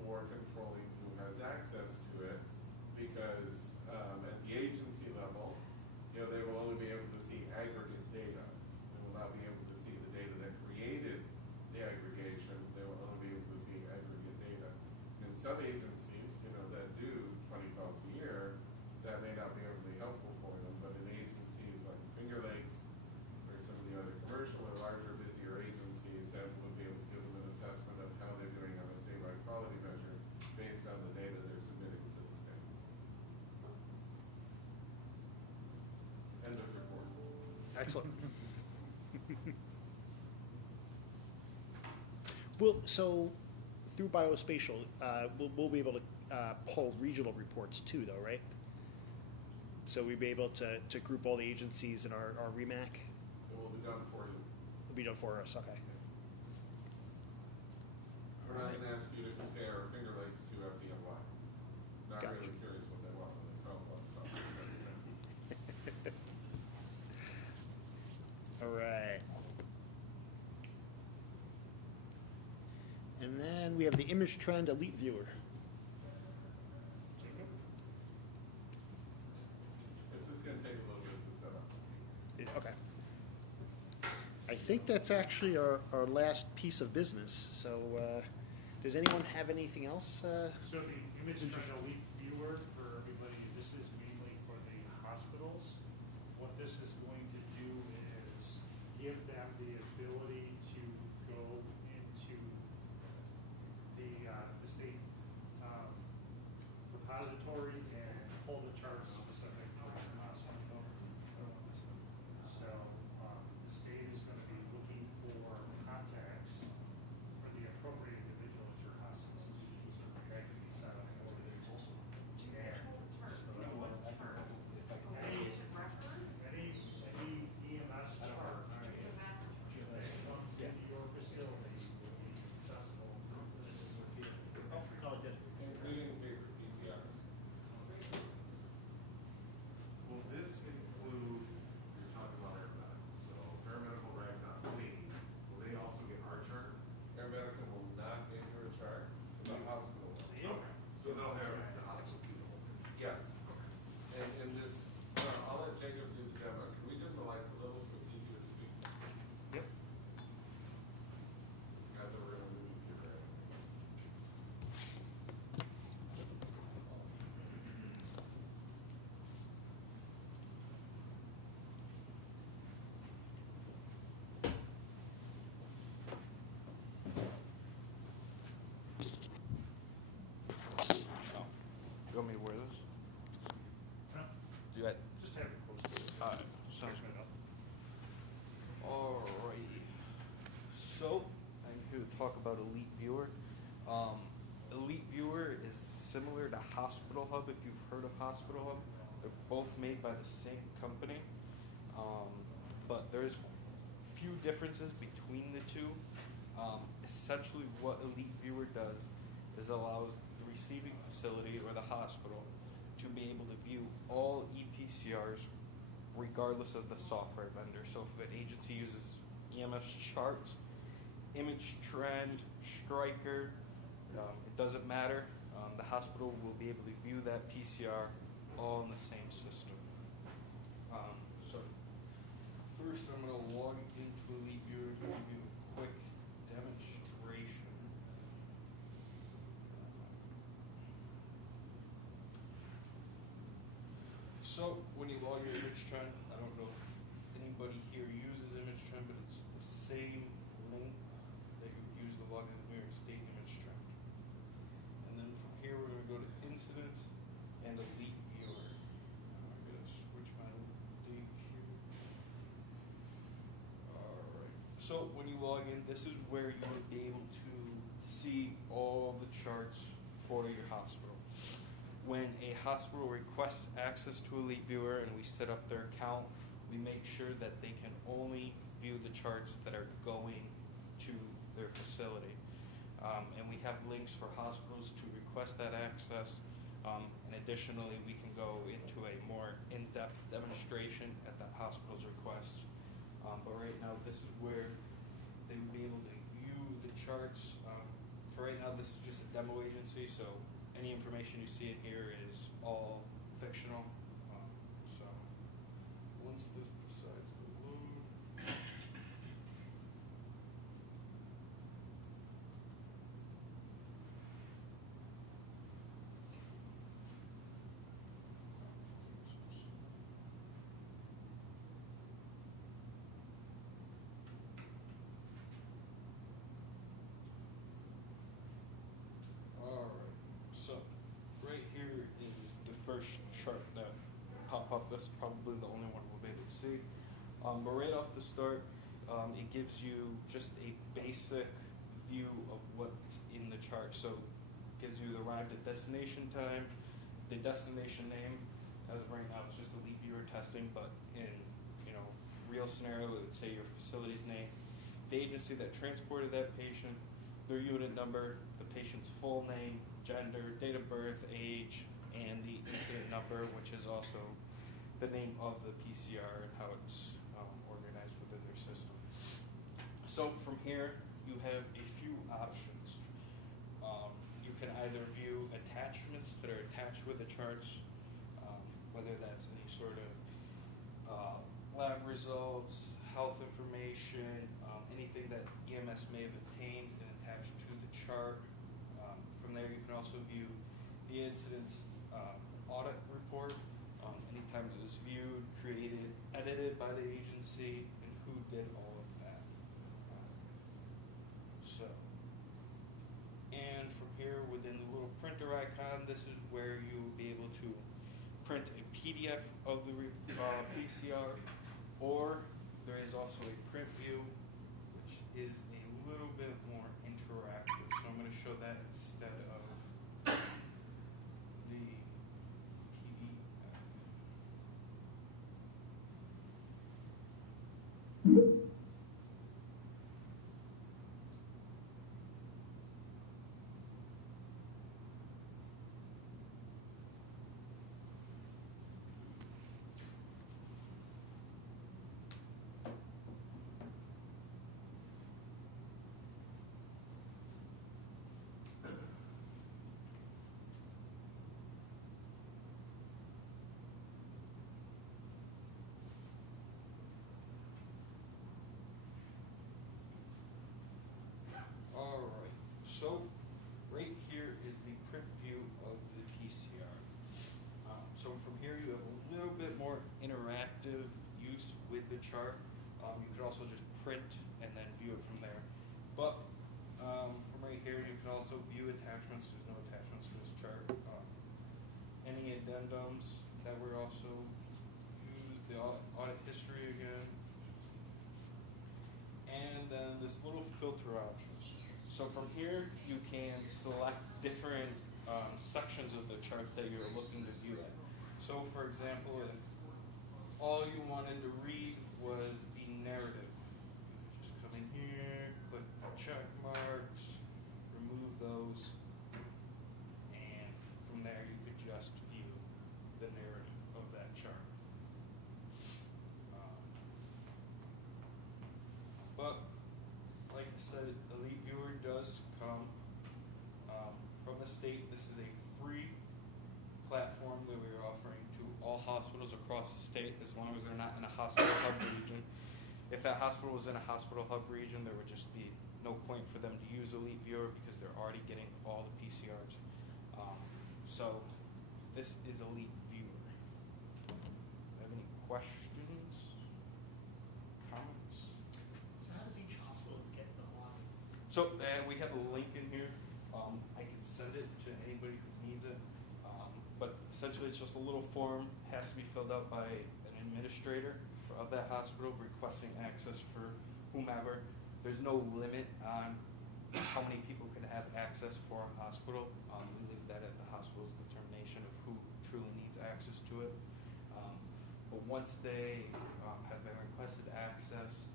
for controlling who has access to it, because at the agency level, you know, they will only be able to see aggregate data. They will not be able to see the data that created the aggregation. They will only be able to see aggregate data. In some agencies, you know, that do 20 calls a year, that may not be overly helpful for them, but in agencies like Finger Lakes or some of the other commercial or larger, busier agencies, that would be able to give them an assessment of how they're doing on a statewide quality measure based on the data they're submitting to the state. End of report. Excellent. Well, so through biospatial, we'll be able to pull regional reports too, though, right? So we'd be able to group all the agencies in our REMAC? It will be done for you. It'll be done for us, okay. We're not going to ask you to compare Finger Lakes to FDNY. Not Gotcha. really curious what they want when they call it. All right. And then we have the image trend elite viewer. This is going to take a little bit to set up. Okay. I think that's actually our last piece of business. So does anyone have anything else? So the image trend elite viewer, for everybody, this is mainly for the hospitals. What this is going to do is give them the ability to go into the state repositories and pull the charts specific for each hospital. So the state is going to be looking for contacts for the appropriate individual at your hospital. That can be set up for the also. Any EMS chart that comes into your facility will be accessible. This would be Including paper PCRs. Will this include, you're talking about aeromedical, so paramedical rides not fleeing, will they also get our chart? Paramedical will not enter a chart. The hospital will. Okay, so they'll have the hospital see the whole thing. Yes. And this, I'll let Jacob do the demo. Can we dim the lights a little so it's easier to see? Yep. Guys, we're going to move here. You want me to wear this? Do I? Just have it close to it. Alright, sounds good. Alrighty. So, I'm here to talk about Elite Viewer. Elite Viewer is similar to Hospital Hub, if you've heard of Hospital Hub. They're both made by the same company. But there's a few differences between the two. Essentially what Elite Viewer does is allows the receiving facility or the hospital to be able to view all EPCRs regardless of the software vendor. So if an agency uses EMS charts, image trend, Stryker, it doesn't matter. The hospital will be able to view that PCR all in the same system. So first I'm going to log into Elite Viewer to give you a quick demonstration. So when you log your image trend, I don't know if anybody here uses image trend, but it's the same link that you use to log into New York State image trend. And then from here we're going to go to incidents and Elite Viewer. I'm going to switch my link here. Alright. So when you log in, this is where you will be able to see all the charts for your hospital. When a hospital requests access to Elite Viewer and we set up their account, we make sure that they can only view the charts that are going to their facility. And we have links for hospitals to request that access. And additionally, we can go into a more in-depth demonstration at the hospital's request But right now, this is where they would be able to view the charts. For right now, this is just a demo agency, so any information you see in here is all fictional. So once this decides to load, alright, so right here is the first chart that pop up. This is probably the only one we'll be able to see. But right off the start, it gives you just a basic view of what's in the chart. So it gives you the arrived at destination time, the destination name. As of right now, it's just Elite Viewer testing, but in real scenario, it would say your facility's name, the agency that transported that patient, their unit number, the patient's full name, gender, date of birth, age, and the incident number, which is also the name of the PCR and how it's organized within their system. So from here, you have a few options. You can either view attachments that are attached with the charts, whether that's any sort of lab results, health information, anything that EMS may have obtained and attached to the chart. From there, you can also view the incident's audit report, anytime it was viewed, created, edited by the agency, and who did all of that. And from here, within the little printer icon, this is where you will be able to print a PDF of the PCR, or there is also a print view, which is a little bit more interactive. So I'm going to show that instead of the PDF. Alright, so right here is the print view of the PCR. So from here you have a little bit more interactive use with the chart. You could also just print and then view it from there. But from right here you can also view attachments. There's no attachments to this chart. Any addendums that were also used, the audit history again. And then this little filter option. So from here, you can select different sections of the chart that you're looking to view at. So for example, if all you wanted to read was the narrative, just come in here, click the check marks, remove those, and from there you could just view the narrative of that chart. But like I said, Elite Viewer does come from the state. This is a free platform that we're offering to all hospitals across the state, as long as they're not in a hospital hub region. If that hospital was in a hospital hub region, there would just be no point for them to use Elite Viewer because they're already getting all the PCRs. So this is Elite Viewer. Have any questions? Comments? So how does each hospital get the login? So we have a link in here. I can send it to anybody who needs it. But essentially it's just a little form, has to be filled out by an administrator of that hospital requesting access for whomever. There's no limit on how many people can have access for a hospital. We leave that at the hospital's determination of who truly needs access to it. But once they have been requested access,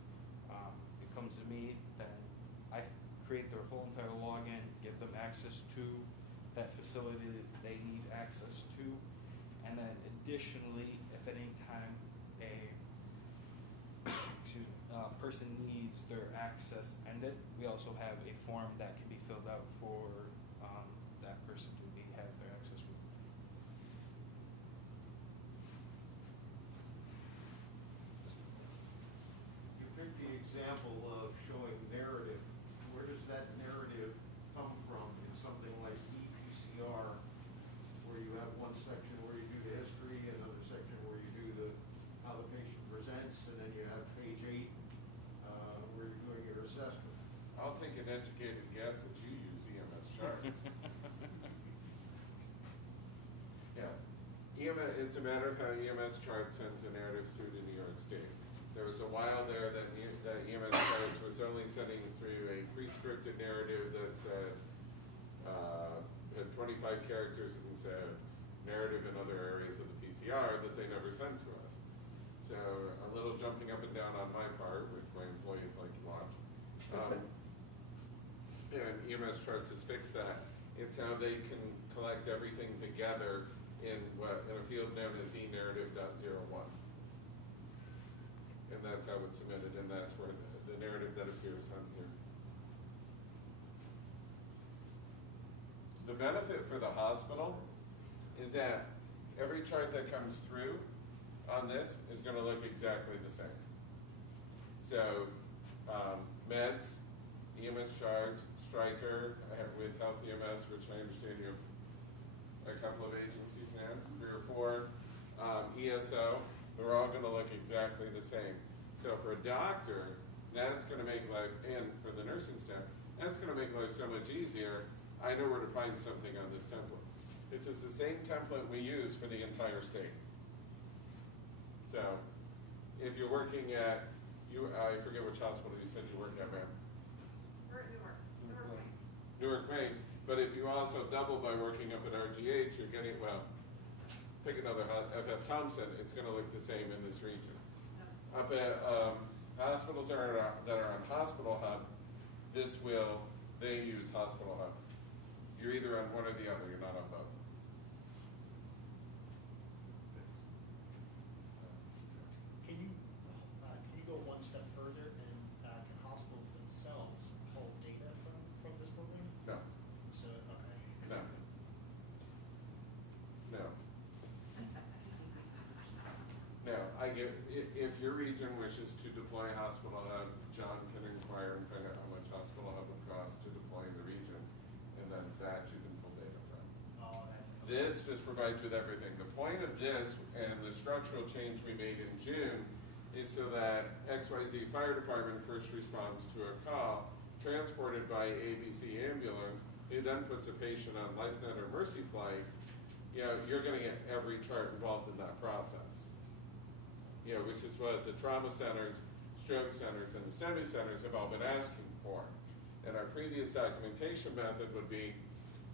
it comes to me, then I create their whole entire login, give them access to that facility that they need access to, and then additionally, if at any time a excuse me, person needs their access ended, we also have a form that can be filled out for that person to have their access removed. You picked the example of showing narrative. Where does that narrative come from in something like EPCR, where you have one section where you do the history, another section where you do how the patient presents, and then you have page 8 where you're doing your assessment? I'll take an educated guess that you use EMS charts. Yes. It's a matter of how EMS chart sends a narrative through to New York State. There was a while there that EMS charts was only sending through a pre-scripted narrative that said, had 25 characters and said narrative in other areas of the PCR that they never sent to us. So a little jumping up and down on my part, which my employees like to watch. And EMS charts has fixed that. It's how they can collect everything together in a field known as eNarrative.01. And that's how it's submitted, and that's where the narrative that appears on here. The benefit for the hospital is that every chart that comes through on this is going to look exactly the same. So meds, EMS charts, Stryker, with Health EMS, which I understand you have a couple of agencies now, 3 or 4, ESO, they're all going to look exactly the same. So for a doctor, that's going to make life, and for the nursing staff, that's going to make life so much easier. I know where to find something on this template. This is the same template we use for the entire state. So if you're working at, I forget which hospital you said you worked at, ma'am. Newark, Maine. But if you also double by working up at RGH, you're getting, well, pick another, FF Thompson, it's going to look the same in this region. Up at hospitals that are on Hospital Hub, they use Hospital Hub. You're either on one or the other, you're not on both. Can you go one step further, and can hospitals themselves pull data from this program? No. So, okay. No. No. No, if your region wishes to deploy Hospital Hub, John can inquire and find out how much Hospital Hub would cost to deploy in the region, and then that you can pull data from. Oh, This just provides you with everything. The point of this and the structural change we made in June is so that XYZ Fire Department first responds to a call transported by ABC ambulance, who then puts a patient on LifeNet or Mercy Flight. You're going to get every chart involved in that process. Which is what the trauma centers, stroke centers, and the STEMI centers have all been asking for. And our previous documentation method would be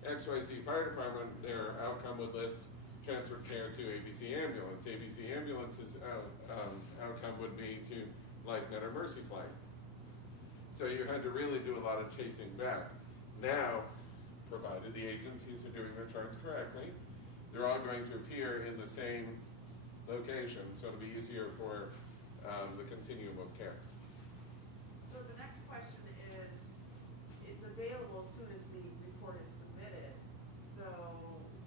XYZ Fire Department, their outcome would list transfer care to ABC Ambulance. ABC Ambulance's outcome would be to LifeNet or Mercy Flight. So you had to really do a lot of chasing back. Now, provided the agencies are doing their charts correctly, they're all going to appear in the same location, so it'll be easier for the continuum of care. So the next question is, it's available as soon as the report is submitted. So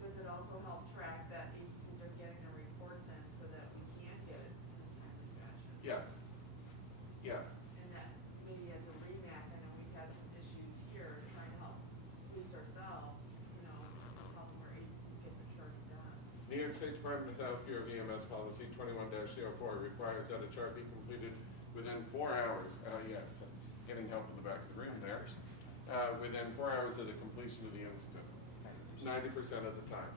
does it also help track that agencies are getting their reports in so that we can get it in a timely fashion? Yes. Yes. And that maybe as a REMAC, I know we've had some issues here trying to help police ourselves, help where agencies get the charts done. New York State Department of Health Bureau of EMS Policy 21-04 requires that a chart be completed within 4 hours. Yes, getting help in the back of the room there. Within 4 hours of the completion of the incident. 90% of the time.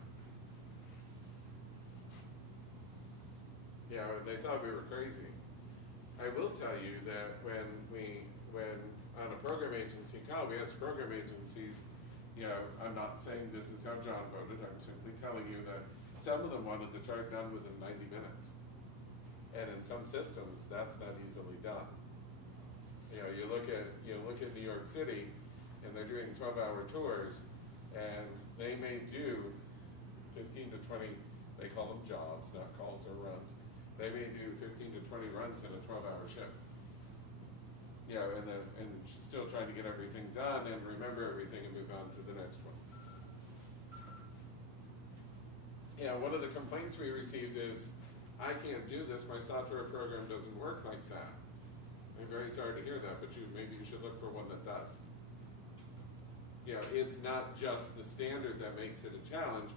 They thought we were crazy. I will tell you that when on a program agency call, we asked program agencies, I'm not saying this is how John voted, I'm simply telling you that some of them wanted the chart done within 90 minutes. And in some systems, that's not easily done. You look at New York City, and they're doing 12-hour tours, and they may do 15 to 20, they call them jobs, not calls or runs. They may do 15 to 20 runs in a 12-hour shift. You know, and still trying to get everything done and remember everything and move on to the next one. Yeah, one of the complaints we received is, I can't do this, my software program doesn't work like that. I'm very sorry to hear that, but maybe you should look for one that does. You know, it's not just the standard that makes it a challenge.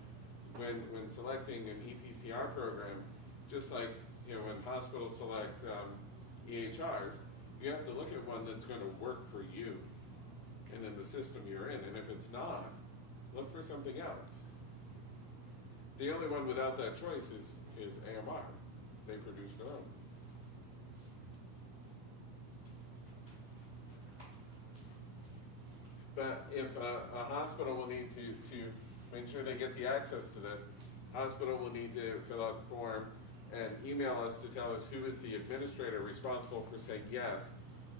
When selecting an EPCR program, just like, you know, when hospitals select EHRs, you have to look at one that's going to work for you and in the system you're in. And if it's not, look for something else. The only one without that choice is AMR. They produce their own. But if a hospital will need to make sure they get the access to this, hospital will need to fill out the form and email us to tell us who is the administrator responsible for saying, yes,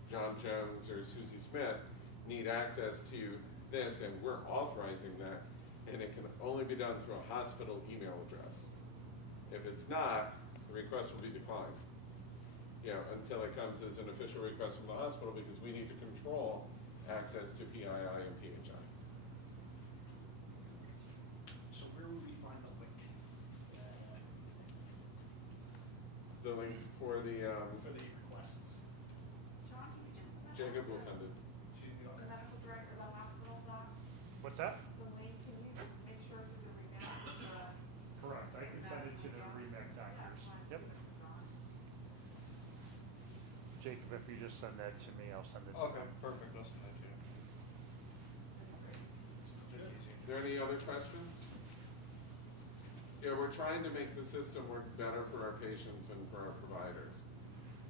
John Jones or Susie Smith need access to this, and we're authorizing that, and it can only be done through a hospital email address. If it's not, the request will be declined, you know, until it comes as an official request from the hospital, because we need to control access to PII and PHI. So where would we find the link? The link for the requests. John, can you just? Jacob will send it. The medical director of the hospital docs, What's that? the link, can you make sure through the REMAC? Correct, I can send it to the REMAC doctors. Yep. Jacob, if you just send that to me, I'll send it to you. Okay, perfect, I'll send that to you. Are there any other questions? Yeah, we're trying to make the system work better for our patients and for our providers.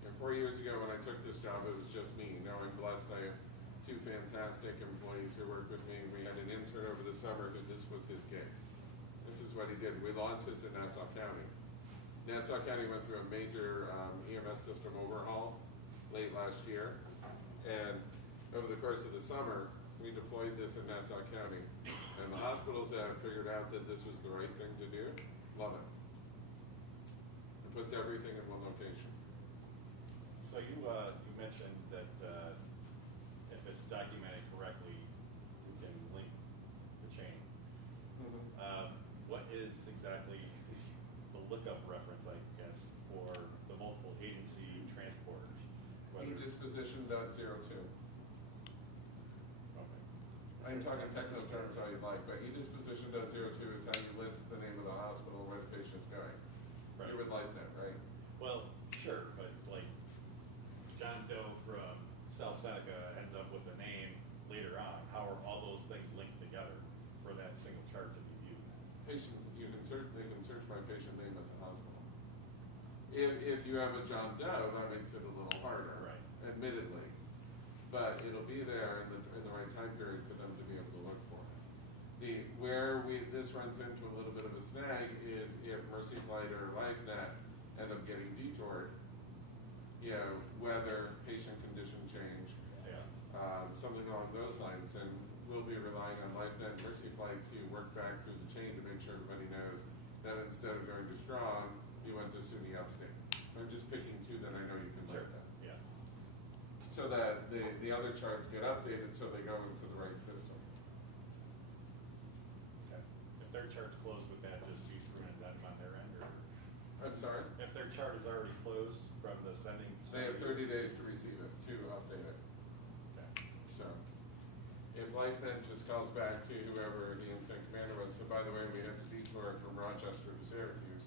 And 4 years ago when I took this job, it was just me. Now I'm blessed. I have 2 fantastic employees who work with me. We had an intern over the summer who this was his gig. This is what he did. We launched this in Nassau County. Nassau County went through a major EMS system overhaul late last year. And over the course of the summer, we deployed this in Nassau County. And the hospitals that have figured out that this was the right thing to do, love it. It puts everything in one location. So you mentioned that if it's documented correctly, you can link the chain. What is exactly the lookup reference, I guess, for the multiple agency transporters? E-disposition.02. Okay. I'm talking technical terms all you'd like, but e-disposition.02 is how you list the name of the hospital where the patient's going. Right. You're with LifeNet, right? Well, sure, but like John Doe from South Seneca ends up with a name later on. How are all those things linked together for that single chart to be viewed? Patients, they can search by patient name at the hospital. If you have a John Doe, that makes it a little harder, Right. admittedly. But it'll be there in the right time period for them to be able to look for it. Where this runs into a little bit of a snag is if Mercy Flight or LifeNet end up getting detoured, you know, whether patient condition change, Yeah. something along those lines, and we'll be relying on LifeNet and Mercy Flight to work back through the chain to make sure everybody knows that instead of going to Strong, you went to SUNY Upstate. I'm just picking 2 that I know you can look at. Yeah. So that the other charts get updated so they go into the right system. Okay. If their chart's closed, would that just be through an addendum on their end, or? I'm sorry? If their chart is already closed from the sending. They have 30 days to receive it, to update it. Okay. So if LifeNet just calls back to whoever the incident commander was, so by the way, we had to detour from Rochester to Syracuse.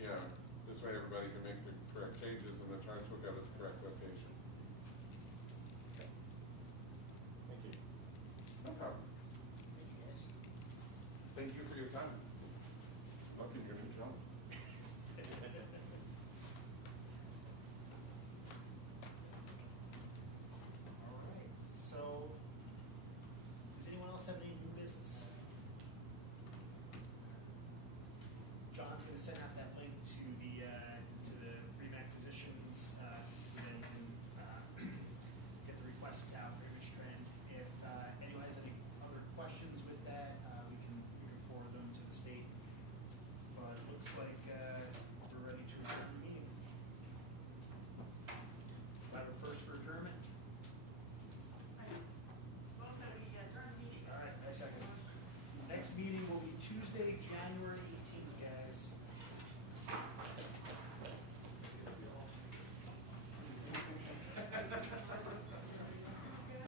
You know, this way everybody can make the correct changes and the charts will go to the correct location. Okay. Thank you. No problem. Thank you for your time.